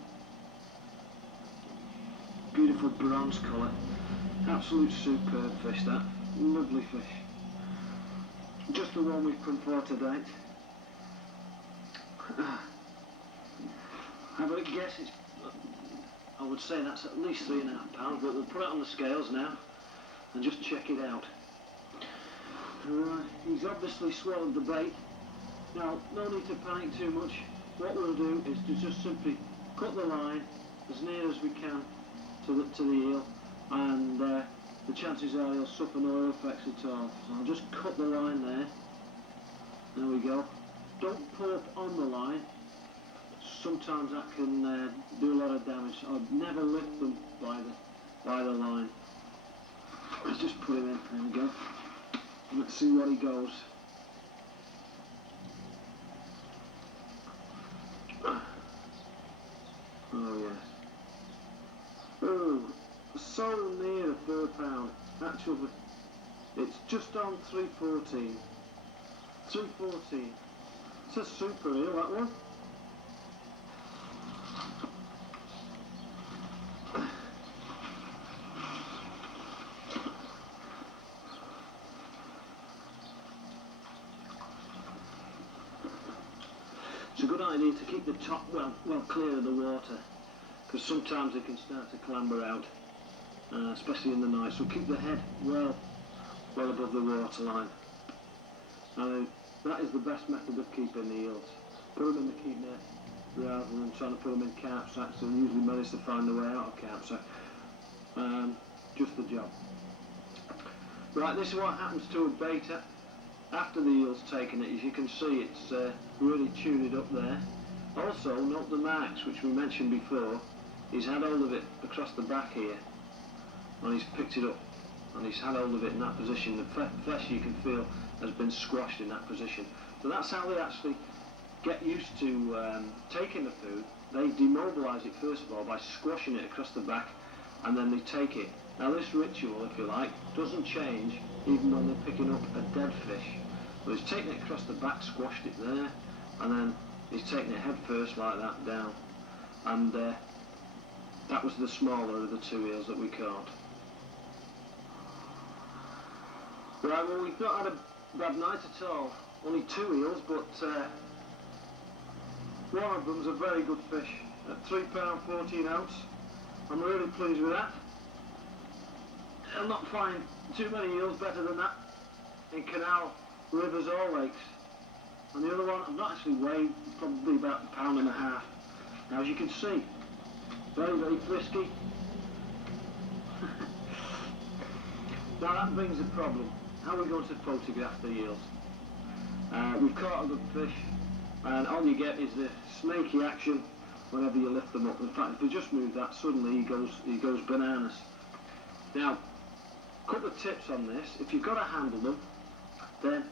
Beautiful bronze colour. Absolute superb fish, that. Lovely fish. Just the one we've come for to date. I would guess it's, I would say that's at least £3.5, but we'll put it on the scales now and just check it out. He's obviously swallowed the bait. Now, no need to panic too much. What we'll do is to just simply cut the line as near as we can to the eel, and the chances are he'll suffer no effects at all. So I'll just cut the line there. There we go. Don't pull up on the line. Sometimes that can do a lot of damage. I'd never lift them by the line. Let's just put him in. There we go. Let's see what he goes. Oh yes. Oh, so near the £4. Actually, it's just on 3.14. 3.14. It's a super eel, that one. It's a good idea to keep the top well clear of the water, because sometimes it can start to clamber out, especially in the night. So keep the head well above the waterline. That is the best method of keeping the eels. Put them in the keep net rather than trying to put them in carp sacks, and usually manage to find a way out of carp sack. Just the job. Right, this is what happens to a bait after the eel's taken it. As you can see, it's really tuned up there. Also, note the marks, which we mentioned before. He's had hold of it across the back here, and he's picked it up, and he's had hold of it in that position. The flesh, you can feel, has been squashed in that position. So that's how they actually get used to taking the food. They demobilise it first of all by squashing it across the back, and then they take it. Now this ritual, if you like, doesn't change even when they're picking up a dead fish. So he's taken it across the back, squashed it there, and then he's taken it head first like that down. And that was the smaller of the two eels that we caught. Right, well, we've not had a bad night at all. Only 2 eels, but one of them's a very good fish at £3.14 ounce. I'm really pleased with that. I'll not find too many eels better than that in canal, rivers or lakes. And the other one, I've not actually weighed, probably about £1.5 pounds. Now, as you can see, very, very frisky. Now that brings a problem. How are we going to photograph the eels? We've caught a good fish, and all you get is the snaky action whenever you lift them up. In fact, if we just move that, suddenly he goes bananas. Now, a couple of tips on this. If you've got to handle them, then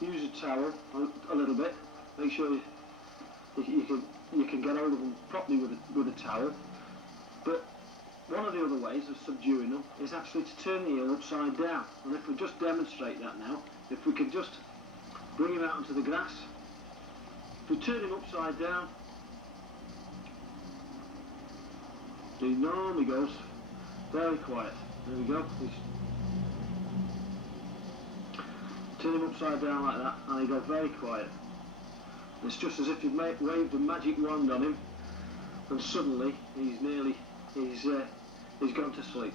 use a towel a little bit. Make sure you can get hold of them properly with a towel. But one of the other ways of subduing them is actually to turn the eel upside down. And if we just demonstrate that now, if we could just bring him out into the grass, if we turn him upside down, he normally goes Very quiet. There we go. He's turn him upside down like that, and he got very quiet. It's just as if you'd waved a magic wand on him, and suddenly he's gone to sleep.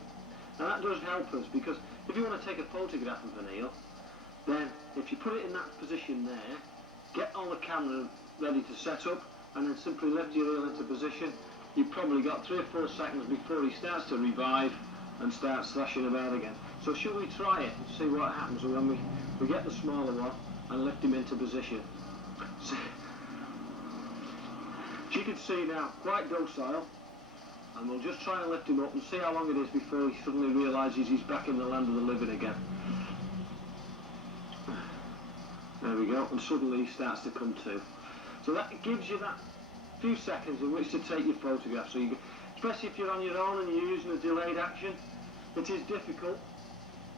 And that does help us, because if you want to take a photograph of an eel, then if you put it in that position there, get all the camera ready to set up, and then simply lift your eel into position, you've probably got 3 or 4 seconds before he starts to revive and starts thrashing about again. So should we try it and see what happens when we get the smaller one and lift him into position? So, as you can see now, quite docile, and we'll just try and lift him up and see how long it is before he suddenly realises he's back in the land of the living again. There we go, and suddenly he starts to come to. So that gives you that few seconds in which to take your photograph. So especially if you're on your own and you're using a delayed action, it is difficult.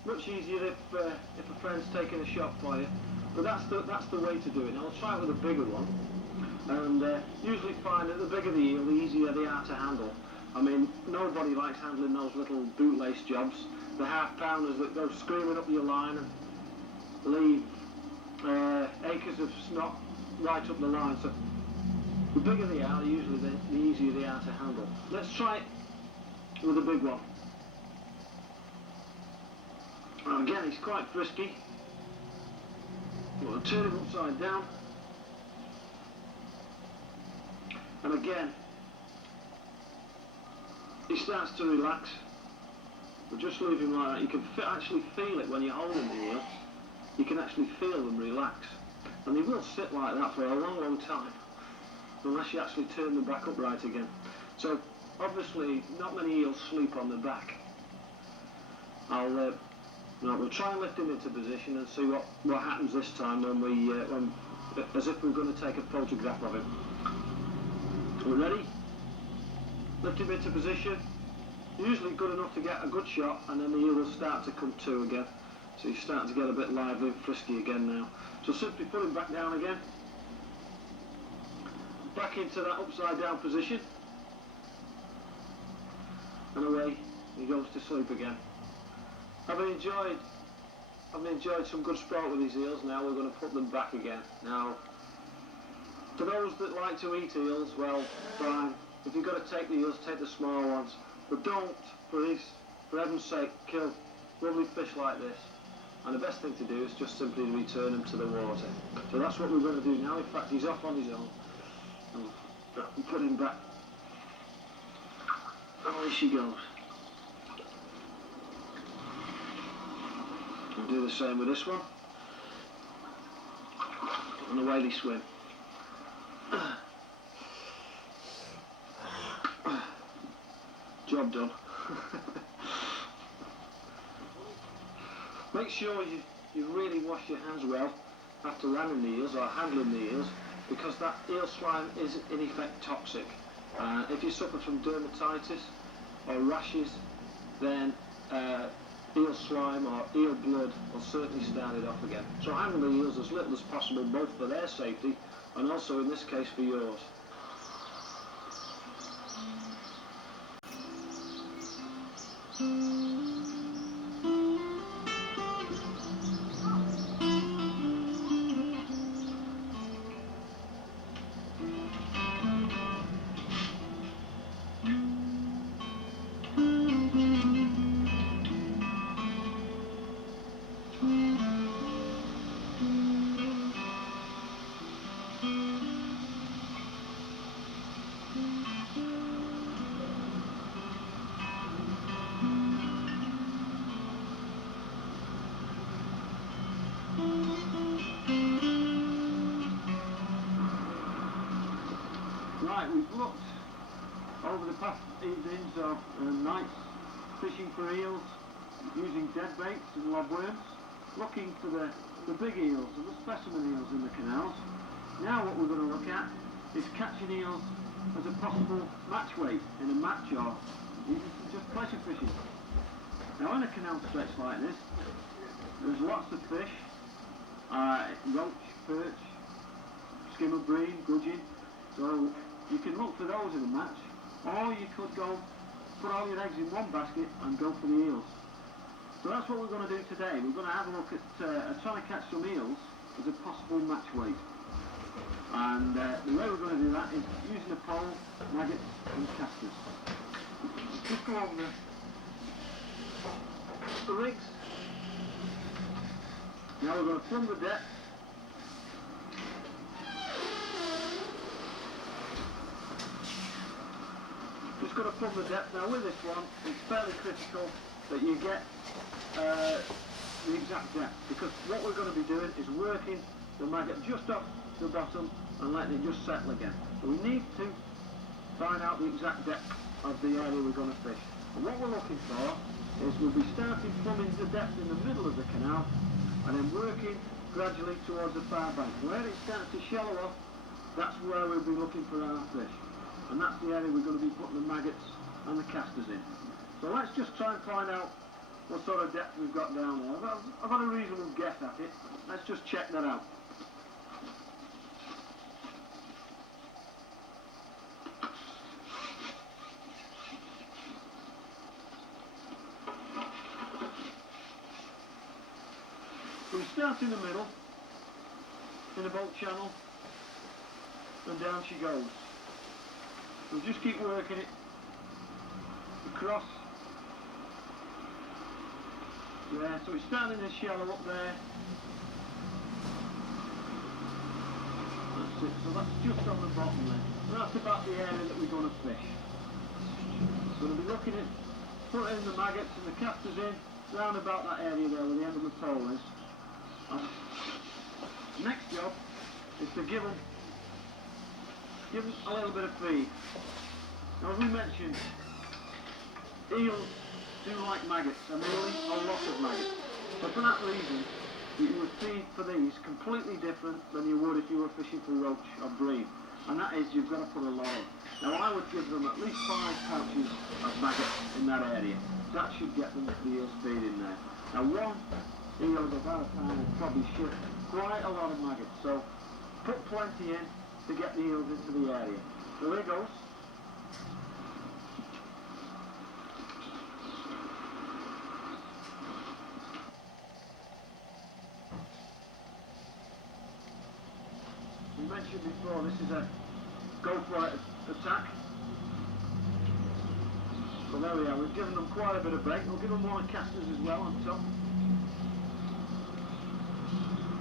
Much easier if a friend's taking a shot for you. But that's the way to do it. Now I'll try it with a bigger one, and usually find that the bigger the eel, the easier they are to handle. I mean, nobody likes handling those little bootlace jobs, the half-pounders that go screaming up your line and leave acres of snot right up the line. So the bigger they are, usually the easier they are to handle. Let's try it with a big one. And again, he's quite frisky. We'll turn him upside down. And again, he starts to relax. We'll just leave him like that. You can actually feel it when you're holding the eel. You can actually feel them relax. And they will sit like that for a long, long time, unless you actually turn them back upright again. So, obviously, not many eels sleep on the back. We'll try and lift him into position and see what happens this time when as if we're going to take a photograph of him. We're ready? Lift him into position. Usually good enough to get a good shot, and then the eel will start to come to again. So he's starting to get a bit lively and frisky again now. So simply put him back down again. Back into that upside down position. And away he goes to sleep again. Having enjoyed some good sport with these eels, now we're going to put them back again. Now, for those that like to eat eels, well, fine. If you've got to take the eels, take the small ones. But don't, for heaven's sake, kill lovely fish like this. And the best thing to do is just simply return them to the water. So that's what we're going to do now. In fact, he's off on his own. And put him back. Away she goes. We'll do the same with this one. And away they swim. Job done. Make sure you really wash your hands well after ramming the eels or handling the eels, because that eel slime is in effect toxic. If you suffer from dermatitis or rashes, then eel slime or eel blood will certainly start it off again. So handle the eels as little as possible, both for their safety and also in this case for yours. Right, we've looked over the past evenings or nights fishing for eels using dead baits and lobworms, looking for the big eels and the specimen eels in the canals. Now what we're going to look at is catching eels as a possible match weight in a match or even just pleasure fishing. Now in a canal stretch like this, there's lots of fish, roach, perch, skimmer bream, gudgeon, so you can look for those in a match, or you could go put all your eggs in one basket and go for the eels. So that's what we're going to do today. We're going to have a look at trying to catch some eels as a possible match weight. And the way we're going to do that is using a pole, maggots and casters. Just go over the rigs. Now we're going to plumb the depth. Just got to plumb the depth. Now with this one, it's fairly critical that you get the exact depth, because what we're going to be doing is working the maggot just off the bottom and letting it just settle again. So we need to find out the exact depth of the area we're going to fish. And what we're looking for is we'll be starting plumbing the depth in the middle of the canal and then working gradually towards the far bank. Where it starts to shallow off, that's where we'll be looking for our fish. And that's the area we're going to be putting the maggots and the casters in. So let's just try and find out what sort of depth we've got down there. I've got a reasonable guess at it. Let's just check that out. So we start in the middle, in a bolt channel, and down she goes. We'll just keep working it across. Yeah, so it's starting to shallow up there. That's it, so that's just on the bottom there. And that's about the area that we're going to fish. So we'll be looking at putting the maggots and the casters in round about that area there where the end of the pole is. And next job is to give them a little bit of feed. Now as we mentioned, eels do like maggots, and they will eat a lot of maggots. So for that reason, you would feed for these completely different than you would if you were fishing for roach or bream. And that is, you've got to put a lot in. Now I would give them at least 5 pouches of maggots in that area. That should get them the eels feed in there. Now one eel of about a pound will probably ship quite a lot of maggots. So put plenty in to get the eels into the area. So here goes. We mentioned before, this is a go for it attack. So there we are, we've given them quite a bit of bait. We'll give them one of casters as well on top.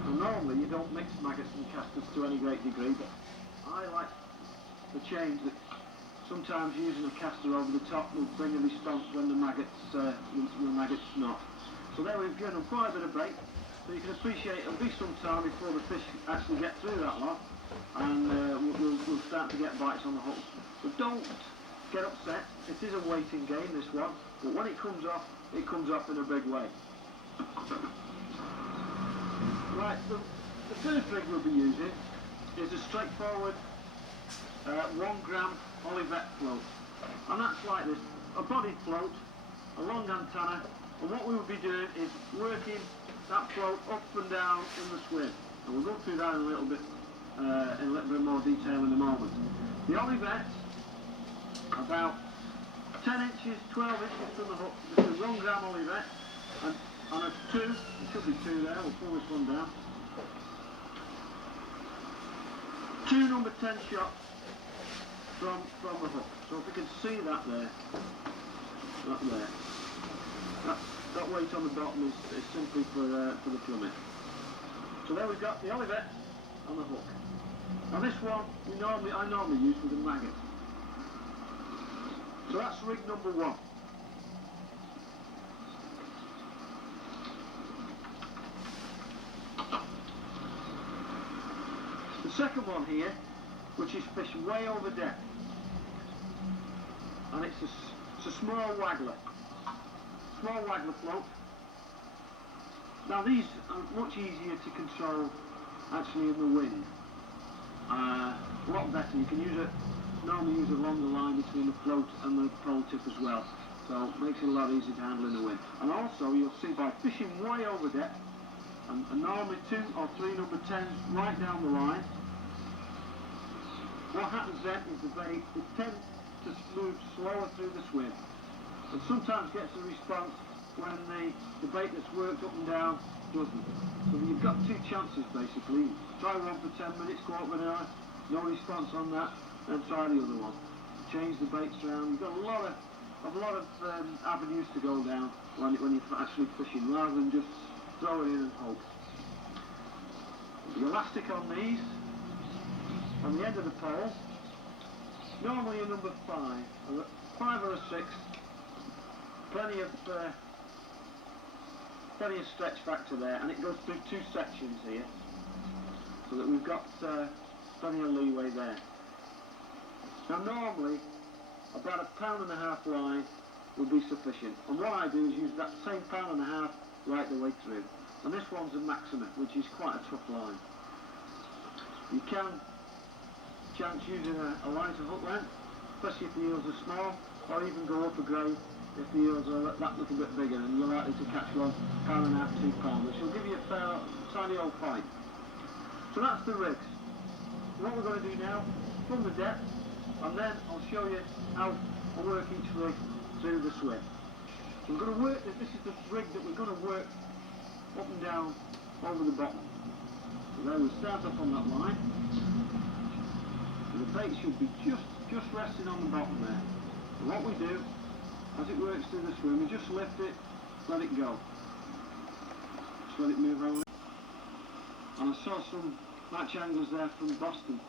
And normally you don't mix maggots and casters to any great degree, but I like the change that sometimes using a caster over the top will bring a response when the maggots not. So there we've given them quite a bit of bait. So you can appreciate it'll be some time before the fish actually get through that lot, and we'll start to get bites on the hook. But don't get upset. It is a waiting game, this one, but when it comes off in a big way. Right, the first rig we'll be using is a straightforward 1 gram Olivet float, and that's like this: a body float, a long antenna, and what we will be doing is working that float up and down in the swim, and we'll go through that in a little bit more detail in a moment. The Olivet, about 10 inches, 12 inches from the hook. This is 1 gram Olivet, and a 2, it should be 2 there, we'll pull this one down. 2 number 10 shots from the hook. So if you can see that there, that weight on the bottom is simply for the plummet. So there we've got the Olivet on the hook. Now this one I normally use with a maggot. So that's rig number 1. The second one here, which is fished way over depth, and it's a small waggler float. Now these are much easier to control actually in the wind. A lot better. You can normally use a longer line between the float and the pole tip as well, so it makes it a lot easier to handle in the wind. And also you'll see by fishing way over depth, and normally 2 or 3 number 10s right down the line, what happens then is the bait tends to move slower through the swim. and sometimes gets a response when the bait that's worked up and down doesn't. So you've got two chances basically. Try one for 10 minutes, quarter of an hour, no response on that, then try the other one. Change the baits around. You've got a lot of avenues to go down when you're actually fishing, rather than just throw it in and hope. The elastic on these, on the end of the pole, normally a number 5 or a 6, plenty of stretch factor there, and it goes through 2 sections here, so that we've got plenty of leeway there. Now normally about a £1.5 line will be sufficient, and what I do is use that same £1.5 right the way through, and this one's a maximum, which is quite a tough line. You can chance using a lighter hook length, especially if the eels are small, or even go up a grade if the eels are that little bit bigger, and you're likely to catch £1.5, £2, which will give you a fair, tiny old fight. So that's the rigs. What we're going to do now, from the depth, and then I'll show you how I work each rig through the swim. So we're going to work, this is the rig that we're going to work up and down over the bottom. So there we start off on that line. And the bait should be just resting on the bottom there. And what we do, as it works through the swim, we just lift it, let it go. Just let it move over. And I saw some match anglers there from Boston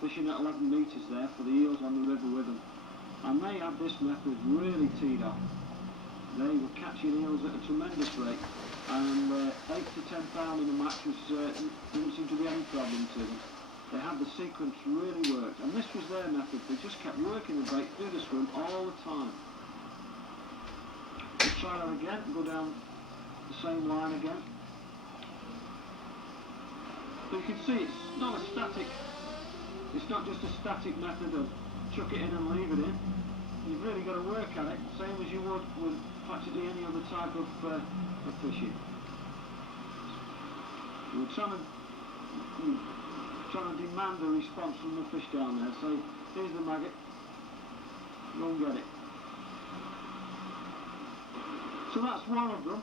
fishing at 11 metres there for the eels on the river with them. And they had this method really teed off. They were catching eels at a tremendous rate, and 8 to 10 pound in a match didn't seem to be any problem to them. They had the sequence really worked, and this was their method. They just kept working the bait through the swim all the time. Let's try that again, go down the same line again. So you can see it's not a static, it's not just a static method of chuck it in and leave it in. You've really got to work at it, same as you would with practically any other type of fishing. We're trying to demand a response from the fish down there. Say, here's the maggot, go and get it. So that's one of them.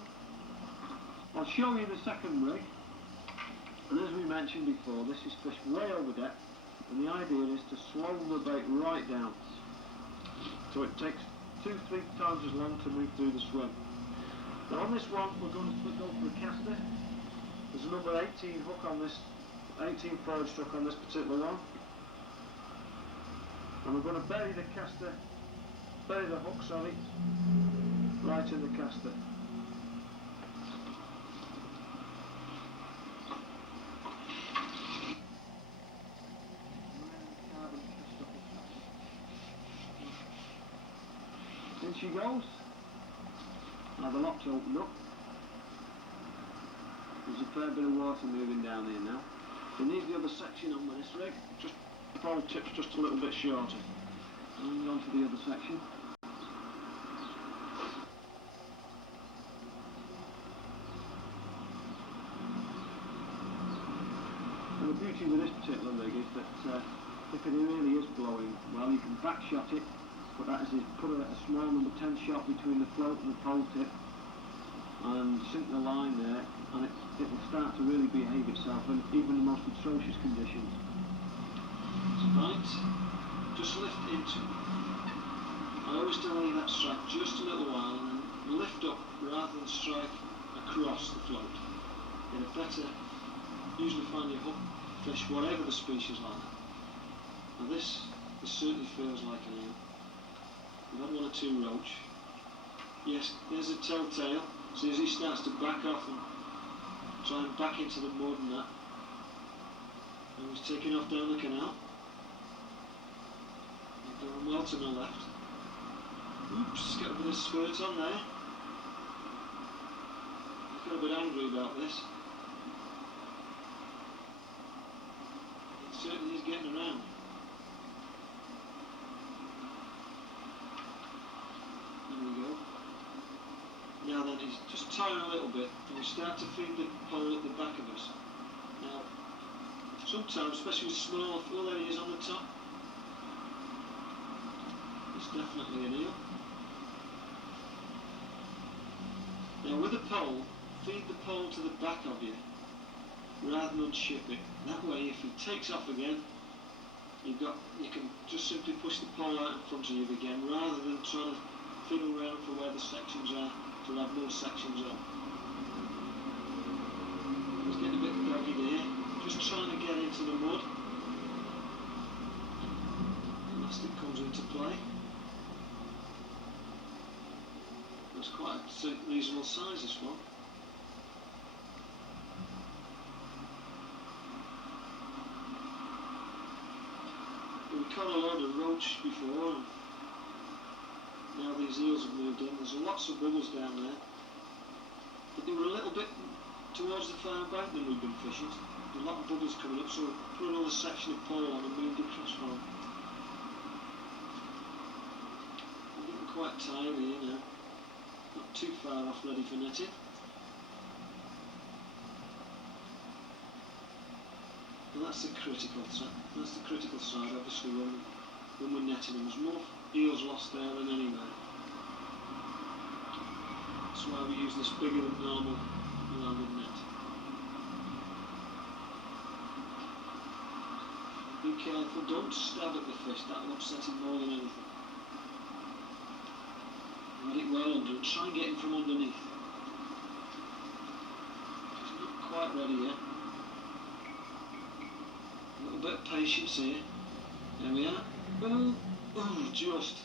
I'll show you the second rig. And as we mentioned before, this is fished way over depth, and the idea is to slow the bait right down. So it takes 2-3 times as long to move through the swim. Now on this one, we're going to go for a caster. There's a number 18 hook on this, 18 forage hook on this particular one. And we're going to bury the caster, bury the hook, sorry, right in the caster. In she goes. Now the lock's opened up. There's a fair bit of water moving down here now. We need the other section on with this rig. Just the pole tip's just a little bit shorter. Moving on to the other section. And the beauty with this particular rig is that if it really is blowing, well, you can backshot it. What that is put a small number 10 shot between the float and the pole tip and sink the line there, and it will start to really behave itself in even the most atrocious conditions. Right, just lift into. I always delay that strike just a little while and then lift up rather than strike across the float. Get a better, usually find your hook fish, whatever the species like. Now this certainly feels like an eel. We've had 1 or 2 roach. Yes, there's a telltale. See, as he starts to back off and try and back into the mud and that. And he's taking off down the canal. He's going well to my left. Oops, got a bit of spurt on there. I feel a bit angry about this. It certainly is getting around. Now then, he's just tying a little bit, and we start to feed the pole at the back of us. Now, sometimes, especially with small, oh, there he is on the top. It's definitely an eel. Now with a pole, feed the pole to the back of you rather than unship it. That way, if he takes off again, you can just simply push the pole out in front of you again, rather than trying to fiddle around for where the sections are to have more sections on. It's getting a bit doggy there. Just trying to get into the mud. Elastic comes into play. It's quite a reasonable size, this one. We caught a load of roach before, and now these eels have moved in. There's lots of bubbles down there, but they were a little bit towards the far bank than we've been fishing. A lot of bubbles coming up, so we put another section of pole on and moved across home. I'm getting quite tired here now. Not too far off ready for netting. And that's the critical side, obviously, when we're netting them. There's more eels lost there than anywhere. That's why we use this bigger than normal landing net. Be careful, don't stab at the fish, that'll upset him more than anything. Get it well under and try and get him from underneath. He's not quite ready yet. A little bit of patience here. There we are. Ooh, just.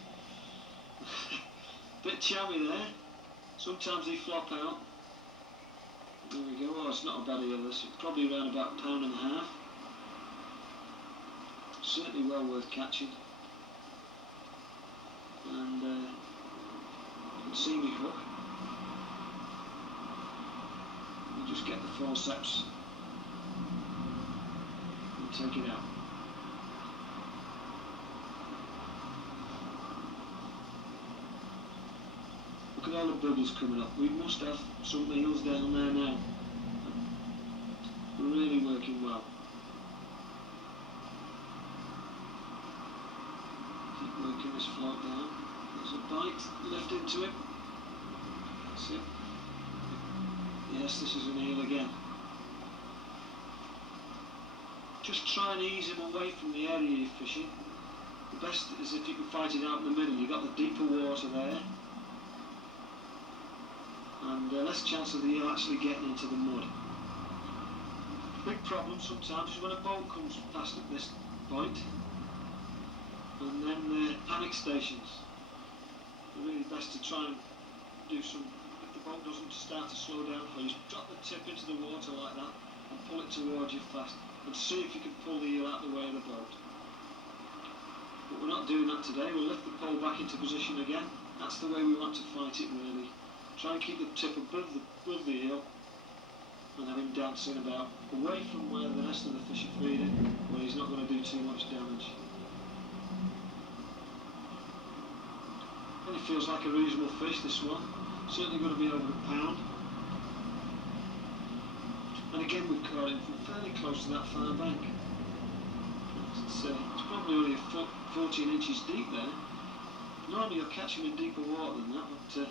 Bit chubby there. Sometimes they flop out. There we go. Oh, it's not a bad eel this. It's probably around about £1.5 pounds. Certainly well worth catching. And you can see me hook. You just get the forceps and take it out. Look at all the bubbles coming up. We must have some eels down there now. Really working well. Keep working this float down. There's a bite left into him. That's it. Yes, this is an eel again. Just try and ease him away from the area you're fishing. The best is if you can fight it out in the middle. You've got the deeper water there. And less chance of the eel actually getting into the mud. Big problem sometimes is when a boat comes past at this point, and then panic stations. It's really best to try and do some, if the boat doesn't start to slow down for you, drop the tip into the water like that and pull it towards you fast, and see if you can pull the eel out of the way of the boat. But we're not doing that today. We'll lift the pole back into position again. That's the way we want to fight it, really. Try and keep the tip above the eel and have him dancing about away from where the rest of the fish are feeding, where he's not going to do too much damage. And it feels like a reasonable fish, this one. Certainly going to be over £1 pound. And again, we've caught him from fairly close to that far bank. It's probably only a foot, 14 inches deep there. Normally you'll catch him in deeper water than that, but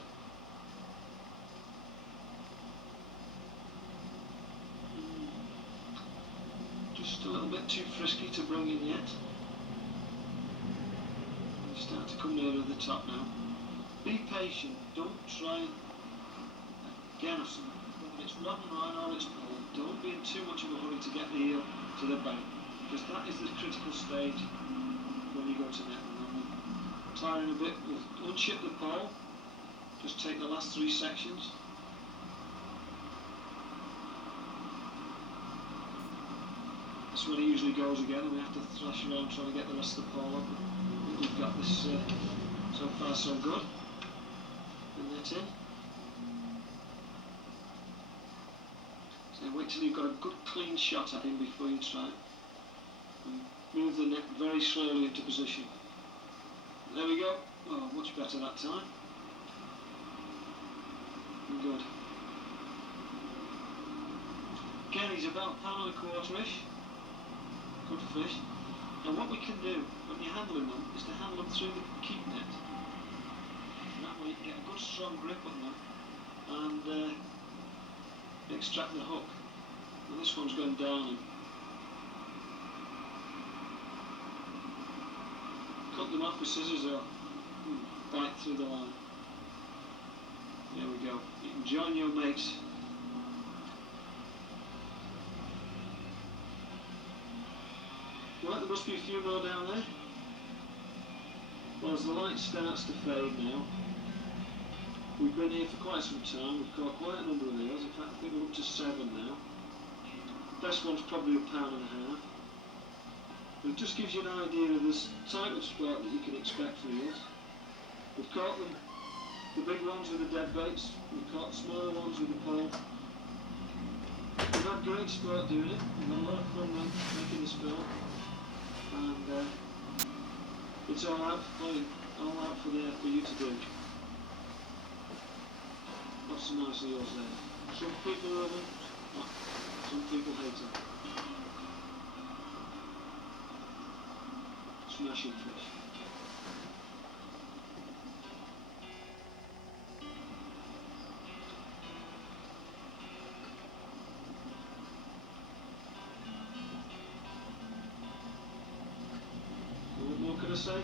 just a little bit too frisky to bring in yet. They start to come nearer the top now. Be patient, don't try. Again, when it's rod and line or it's pole, don't be in too much of a hurry to get the eel to the bank, because that is the critical stage when you go to net. Tiring a bit, we'll unship the pole, just take the last 3 sections. That's when it usually goes again, and we have to thrash around trying to get the rest of the pole up. I think we've got this so far so good. And that's it. So wait till you've got a good clean shot at him before you try it. And move the net very slowly into position. There we go. Oh, much better that time. Good. Again, he's about £1.25-ish. Good fish. And what we can do when you're handling them is to handle them through the keep net. And that way you can get a good strong grip on them and extract the hook. And this one's going down. Cut them off with scissors or bite through the line. There we go. You can join your mates. Right, there must be a few more down there. Well, as the light starts to fade now, we've been here for quite some time. We've caught quite a number of eels. In fact, I think we're up to 7 now. Best one's probably £1.5 pounds. It just gives you an idea of this type of sport that you can expect for eels. We've caught them, the big ones with the dead baits. We've caught smaller ones with the pole. We've had great sport doing it. We've had a lot of fun making this film. And it's all out for you to do. Lots of nice eels there. Some people love them, some people hate them. Smashing fish. What more can I say?